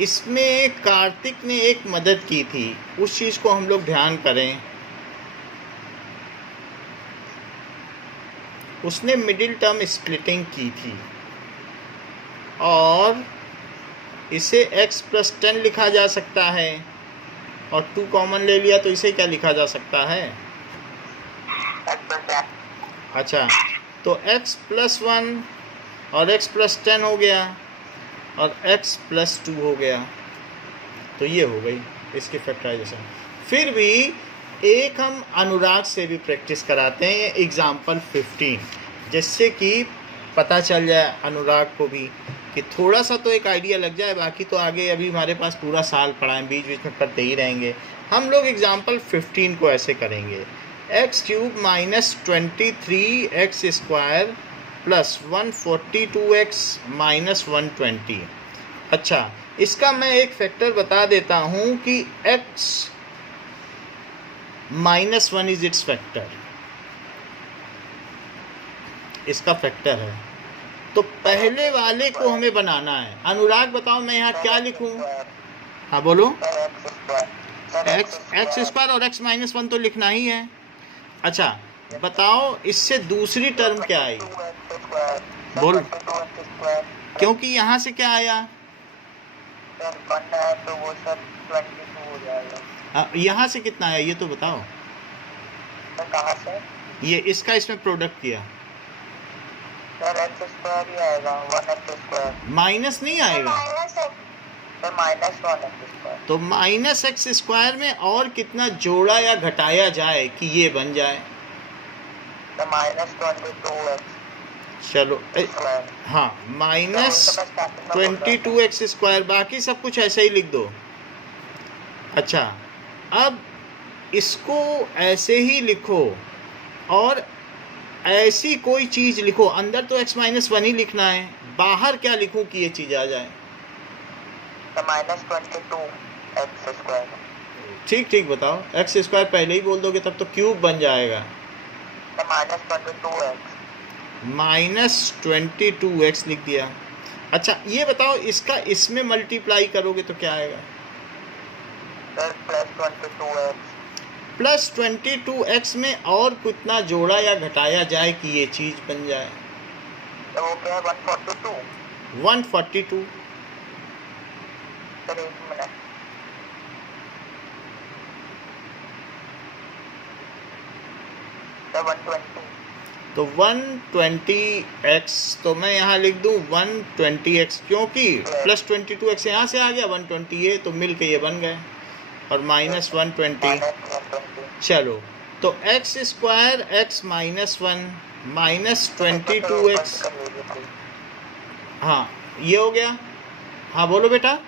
इसमें कार्तिक ने एक मदद की थी, उस चीज़ को हम लोग ध्यान करें। उसने मिडिल टर्म स्प्लिटिंग की थी और इसे x+10 लिखा जा सकता है, और 2 कॉमन ले लिया तो इसे क्या लिखा जा सकता है? अच्छा, तो x+1 और x+10 हो गया और x+2 हो गया, तो ये हो गई इसकी फैक्टराइजेशन। फिर भी एक हम अनुराग से भी प्रैक्टिस कराते हैं, एग्जाम्पल 15, जिससे कि पता चल जाए अनुराग को भी कि थोड़ा सा तो एक आइडिया लग जाए। बाकी तो आगे अभी हमारे पास पूरा साल पड़ा है, बीच बीच में करते ही रहेंगे। हम लोग एग्जाम्पल 15 को ऐसे करेंगे, x³ - 23x² + 142x - 120। अच्छा, इसका मैं एक फैक्टर बता देता हूँ कि x - 1 इज इट्स फैक्टर, इसका फैक्टर है। तो पहले वाले को हमें बनाना है। अनुराग बताओ मैं यहाँ क्या लिखूँ? हाँ बोलो। x² और x - 1 तो लिखना ही है। अच्छा बताओ, इससे दूसरी टर्म क्या आई? बोल, क्योंकि यहाँ से क्या आया? तो वो सर 22 हो जाएगा। यहाँ से कितना आया ये तो बताओ। कहाँ से? ये इसका इसमें प्रोडक्ट किया सर x² ही आएगा, 1x²। माइनस नहीं आएगा -x. Sir -1x²। तो -x² में और कितना जोड़ा या घटाया जाए कि ये बन जाए? तो -22x। चलो हाँ, -22x², बाकी सब कुछ ऐसे ही लिख दो। अच्छा, अब इसको ऐसे ही लिखो और ऐसी कोई चीज़ लिखो। अंदर तो x - 1 ही लिखना है, बाहर क्या लिखूं कि ये चीज़ आ जाए? तो -22x²। ठीक ठीक बताओ। x² पहले ही बोल दोगे तब तो क्यूब बन जाएगा। तो -22x। -22x लिख दिया। अच्छा ये बताओ, इसका इसमें मल्टीप्लाई करोगे तो क्या आएगा? Sir +22x। +22x में और कितना जोड़ा या घटाया जाए कि ये चीज़ बन जाए? तो वो क्या है? 142। 142। सर एक मिनट। तो 120। तो 120x, तो मैं यहाँ लिख दूँ 120x, क्योंकि +22x यहाँ से आ गया, 120 है तो मिल के ये बन गए, और -120। चलो तो x² x - 1 -22x, हाँ ये हो गया। हाँ बोलो बेटा।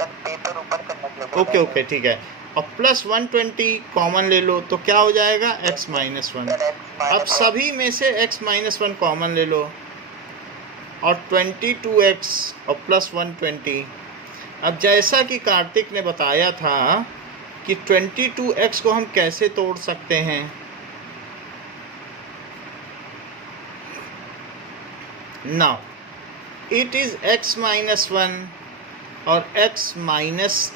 पेपर ऊपर करने के लिए ओके ओके ठीक है। और +120 कॉमन ले लो तो क्या हो जाएगा? x - 1। अब सभी में से x - 1 कॉमन ले लो और 22x और +120। अब जैसा कि कार्तिक ने बताया था कि 22x को हम कैसे तोड़ सकते हैं, नाउ इट इज x - 1 और x -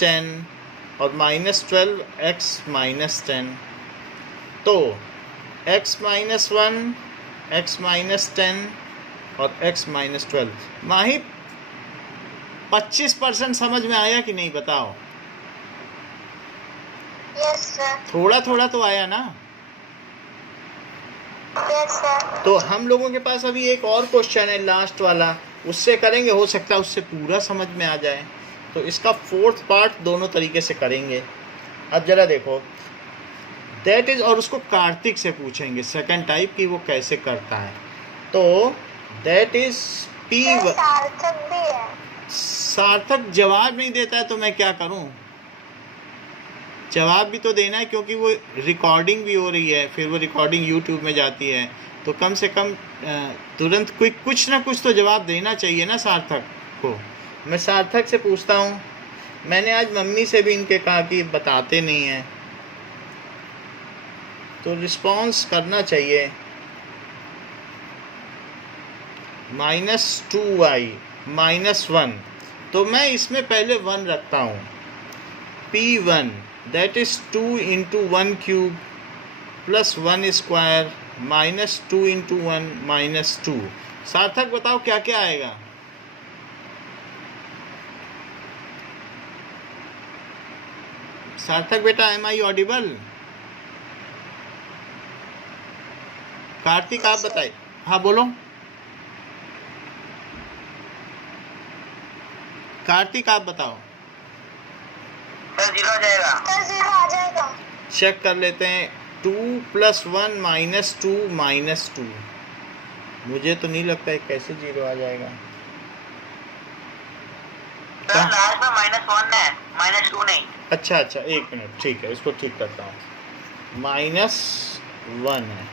10 और -12x - 10। तो x - 1 x - 10 और x - 12। माही 25% समझ में आया कि नहीं बताओ? Yes sir. थोड़ा थोड़ा तो आया ना? Yes sir. तो हम लोगों के पास अभी एक और क्वेश्चन है, लास्ट वाला, उससे करेंगे, हो सकता है उससे पूरा समझ में आ जाए। तो इसका 4th पार्ट दोनों तरीके से करेंगे। अब जरा देखो, दैट इज, और उसको कार्तिक से पूछेंगे सेकंड टाइप की वो कैसे करता है। तो दैट इज पी। सर सार्थक भी है। सार्थक जवाब नहीं देता है तो मैं क्या करूं? जवाब भी तो देना है, क्योंकि वो रिकॉर्डिंग भी हो रही है, फिर वो रिकॉर्डिंग यूट्यूब में जाती है, तो कम से कम तुरंत कुछ ना कुछ तो जवाब देना चाहिए ना सार्थक को। मैं सार्थक से पूछता हूँ। मैंने आज मम्मी से भी इनके कहा कि बताते नहीं हैं, तो रिस्पॉन्स करना चाहिए। -2y -1, तो मैं इसमें पहले 1 रखता हूँ। P1 that is 2 × 1 cube plus 1 square -2 × 1 -2। सार्थक बताओ क्या क्या आएगा? सार्थक बेटा, एम आई ऑडिबल? कार्तिक आप बताइए। हाँ बोलो कार्तिक, आप बताओ। सर 0 आ जाएगा। सर 0 आ जाएगा। चेक कर लेते हैं। 2 + 1 -2 -2। मुझे तो नहीं लगता है कैसे 0 आ जाएगा। सर लास्ट में -1 है, -2 नहीं। अच्छा, एक मिनट, ठीक है, इसको ठीक करता हूँ। -1 है,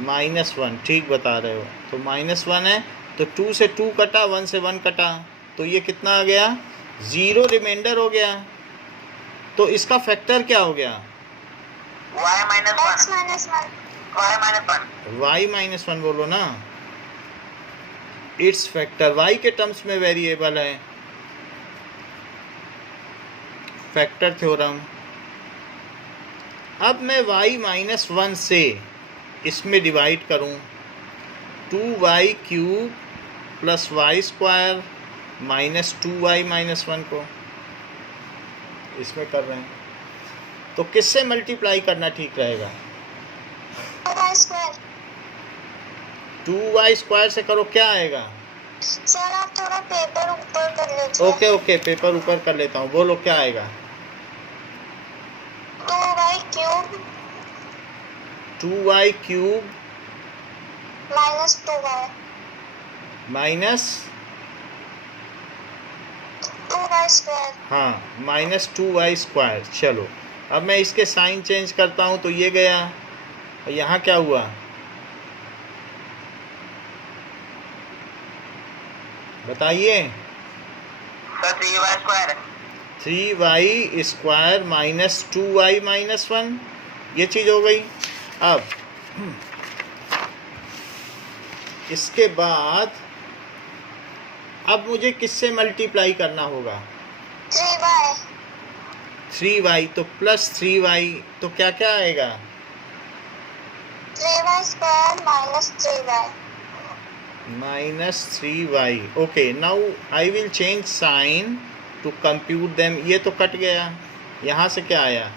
-1 ठीक बता रहे हो। तो -1 है, तो 2 से 2 कटा, 1 से 1 कटा, तो ये कितना आ गया? 0 रिमाइंडर हो गया। तो इसका फैक्टर क्या हो गया? y -1। x -1। y -1। y -1 बोलो ना। इट्स फैक्टर y के टर्म्स में वेरिएबल है, फैक्टर थ्योरम। अब मैं y -1 से इसमें डिवाइड करूं, 2y³ + y² -2y -1 को इसमें कर रहे हैं, तो किससे मल्टीप्लाई करना ठीक रहेगा? 2y²। 2y² से करो, क्या आएगा? सर आप थोड़ा पेपर ऊपर कर लीजिए। ओके, पेपर ऊपर कर लेता हूँ। बोलो क्या आएगा? 2y³ -2y³ -2y -2y²। हाँ, -2y²। चलो, अब मैं इसके साइन चेंज करता हूँ, तो ये गया, और यहाँ क्या हुआ? बताइए। Sir 3y²। 3y² -2y -1, ये चीज़ हो गई। अब इसके बाद अब मुझे किससे मल्टीप्लाई करना होगा? 3y। 3y, तो +3y, तो क्या क्या आएगा? 3y² -3y। Okay, now I will change sign to compute them. ये तो कट गया, यहाँ से क्या आया?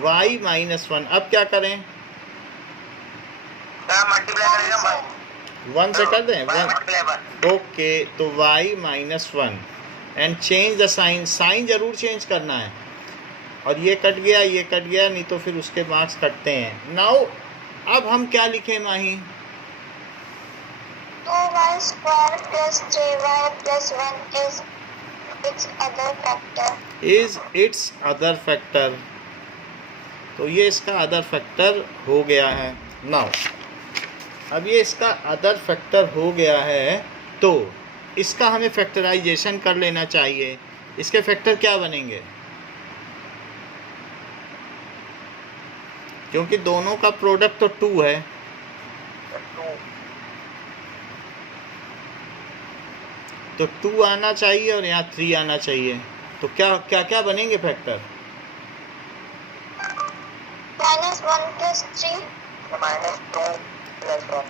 y -1। अब क्या करें? सर मल्टीप्लाई करेगा 1 से कर दें? 1। -1। ओके, तो y -1 and change the sign. Sign जरूर चेंज करना है। और ये कट गया, ये कट गया, नहीं तो फिर उसके मार्क्स कटते हैं। नाउ अब हम क्या लिखें माही? 2y² + 3y + 1 is its other factor। Is it's other factor. तो ये इसका अदर फैक्टर हो गया है। नाउ अब ये इसका अदर फैक्टर हो गया है, तो इसका हमें फैक्टराइजेशन कर लेना चाहिए। इसके फैक्टर क्या बनेंगे? क्योंकि दोनों का प्रोडक्ट तो 2 है, तो 2 आना चाहिए और यहाँ 3 आना चाहिए। तो क्या क्या क्या बनेंगे फैक्टर? -1 + 3 -2 + 1।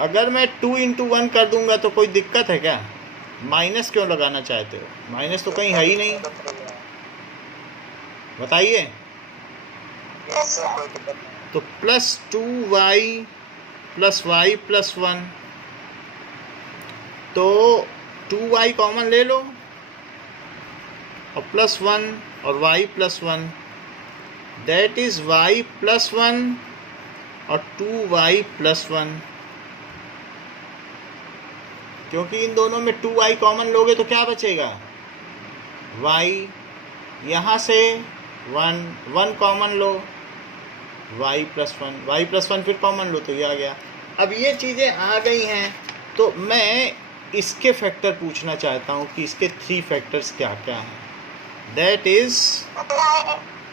अगर मैं 2 × 1 कर दूंगा तो कोई दिक्कत है क्या? माइनस क्यों लगाना चाहते हो? माइनस तो कहीं है ही नहीं, बताइए। तो +2y + y + 1, तो 2y कॉमन ले लो, और +1 और y +1, दैट इज y +1 और 2y +1। क्योंकि इन दोनों में 2y कॉमन लोगे तो क्या बचेगा, y, यहाँ से 1 कॉमन लो, y + 1 फिर कॉमन लो तो ये आ गया। अब ये चीज़ें आ गई हैं तो मैं इसके फैक्टर पूछना चाहता हूँ कि इसके 3 फैक्टर्स क्या क्या हैं। That is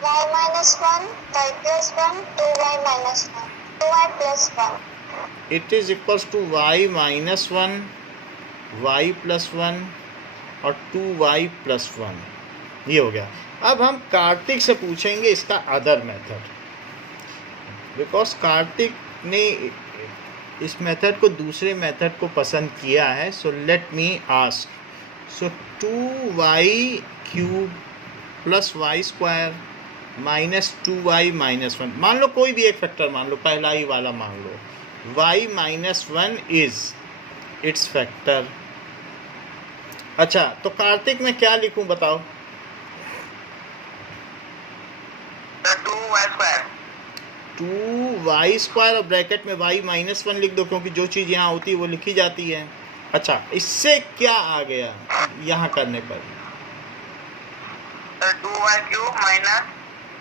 y minus 1, y plus 1, 2y minus 1, 2y plus 1. It is equals to y minus 1, y plus 1 और 2y plus 1। ये हो गया। अब हम कार्तिक से पूछेंगे इसका अदर मेथड, बिकॉज कार्तिक ने इस मेथड को दूसरे मेथड को पसंद किया है। So let me ask, so 2y cube plus y square minus 2y minus 1, मान लो कोई भी एक फैक्टर मान लो, पहला ही वाला मान लो, y minus 1 is it's factor. अच्छा, तो कार्तिक में क्या लिखूं बताओ? 2y स्क्वायर और ब्रैकेट में y माइनस 1 लिख दो, क्योंकि जो चीज़ यहाँ होती है वो लिखी जाती है। अच्छा, इससे क्या आ गया यहाँ करने पर? 2y cube minus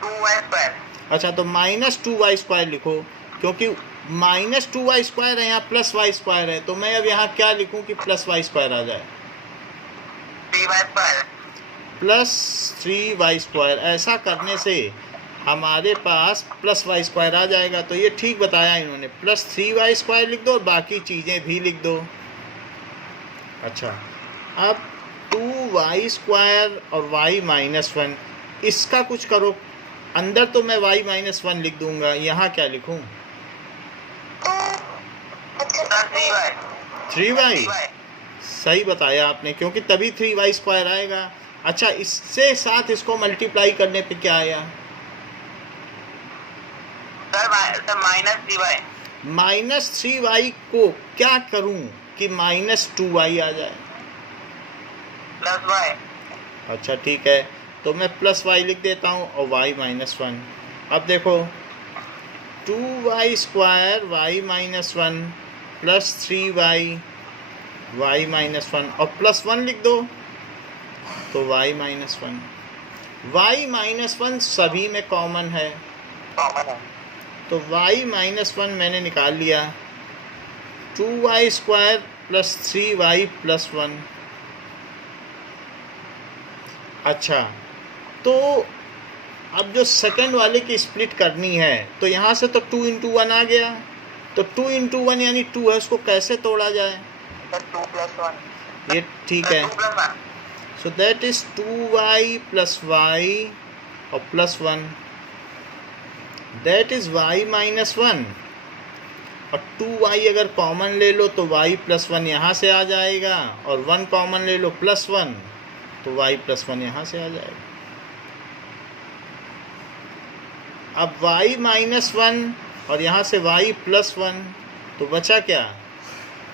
2y square. अच्छा, तो माइनस 2y स्क्वायर लिखो, क्योंकि माइनस 2y स्क्वायर है, यहाँ प्लस y स्क्वायर है, तो मैं अब यहाँ क्या लिखूँ कि प्लस y स्क्वायर आ जाए? 3y square plus 3y square. ऐसा करने से हमारे पास प्लस y स्क्वायर आ जाएगा। तो ये ठीक बताया इन्होंने, प्लस 3y स्क्वायर लिख दो और बाकी चीज़ें भी लिख दो। अच्छा, अब 2y स्क्वायर और y माइनस 1, इसका कुछ करो। अंदर तो मैं y माइनस 1 लिख दूंगा, यहाँ क्या लिखूँ? 3y। सही बताया आपने, क्योंकि तभी 3y स्क्वायर आएगा। अच्छा, इससे साथ इसको मल्टीप्लाई करने पे क्या आया? Minus 3y। माइनस 3y को क्या करूं कि माइनस 2y आ जाए? Plus y। अच्छा ठीक है, तो मैं प्लस y लिख देता हूं और y माइनस 1। अब देखो, 2y square y minus 1 plus 3y y minus 1 और प्लस 1 लिख दो तो y माइनस 1। y माइनस 1 सभी में कॉमन है, कॉमन है, तो y माइनस 1 मैंने निकाल लिया। 2y square plus 3y plus 1। अच्छा, तो अब जो सेकंड वाले की स्प्लिट करनी है, तो यहाँ से तो 2 into 1 आ गया, तो 2 into 1 यानी 2 है, उसको कैसे तोड़ा जाए? 2 plus 1। ये ठीक है। 2 plus 1। So that is 2y plus y और plus 1, that is y minus 1 और 2y अगर कॉमन ले लो तो y प्लस 1 यहाँ से आ जाएगा, और 1 कॉमन ले लो प्लस 1 तो y प्लस 1 यहाँ से आ जाएगा। अब y माइनस 1 और यहाँ से y प्लस 1, तो बचा क्या?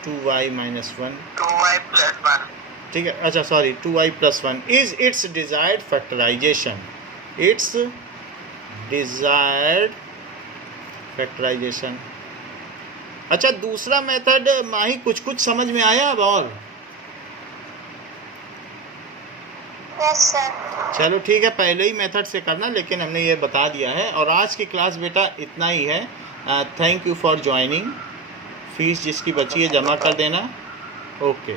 2y minus 1। 2y plus 1। ठीक है। अच्छा sorry, 2y plus 1 is its desired factorisation. Its desired factorisation. अच्छा, दूसरा मेथड माही कुछ समझ में आया अब? और यस सर। चलो ठीक है, पहले ही मेथड से करना, लेकिन हमने ये बता दिया है। और आज की क्लास बेटा इतना ही है। Thank you for joining. Fees जिसकी बची है जमा कर देना। ओके।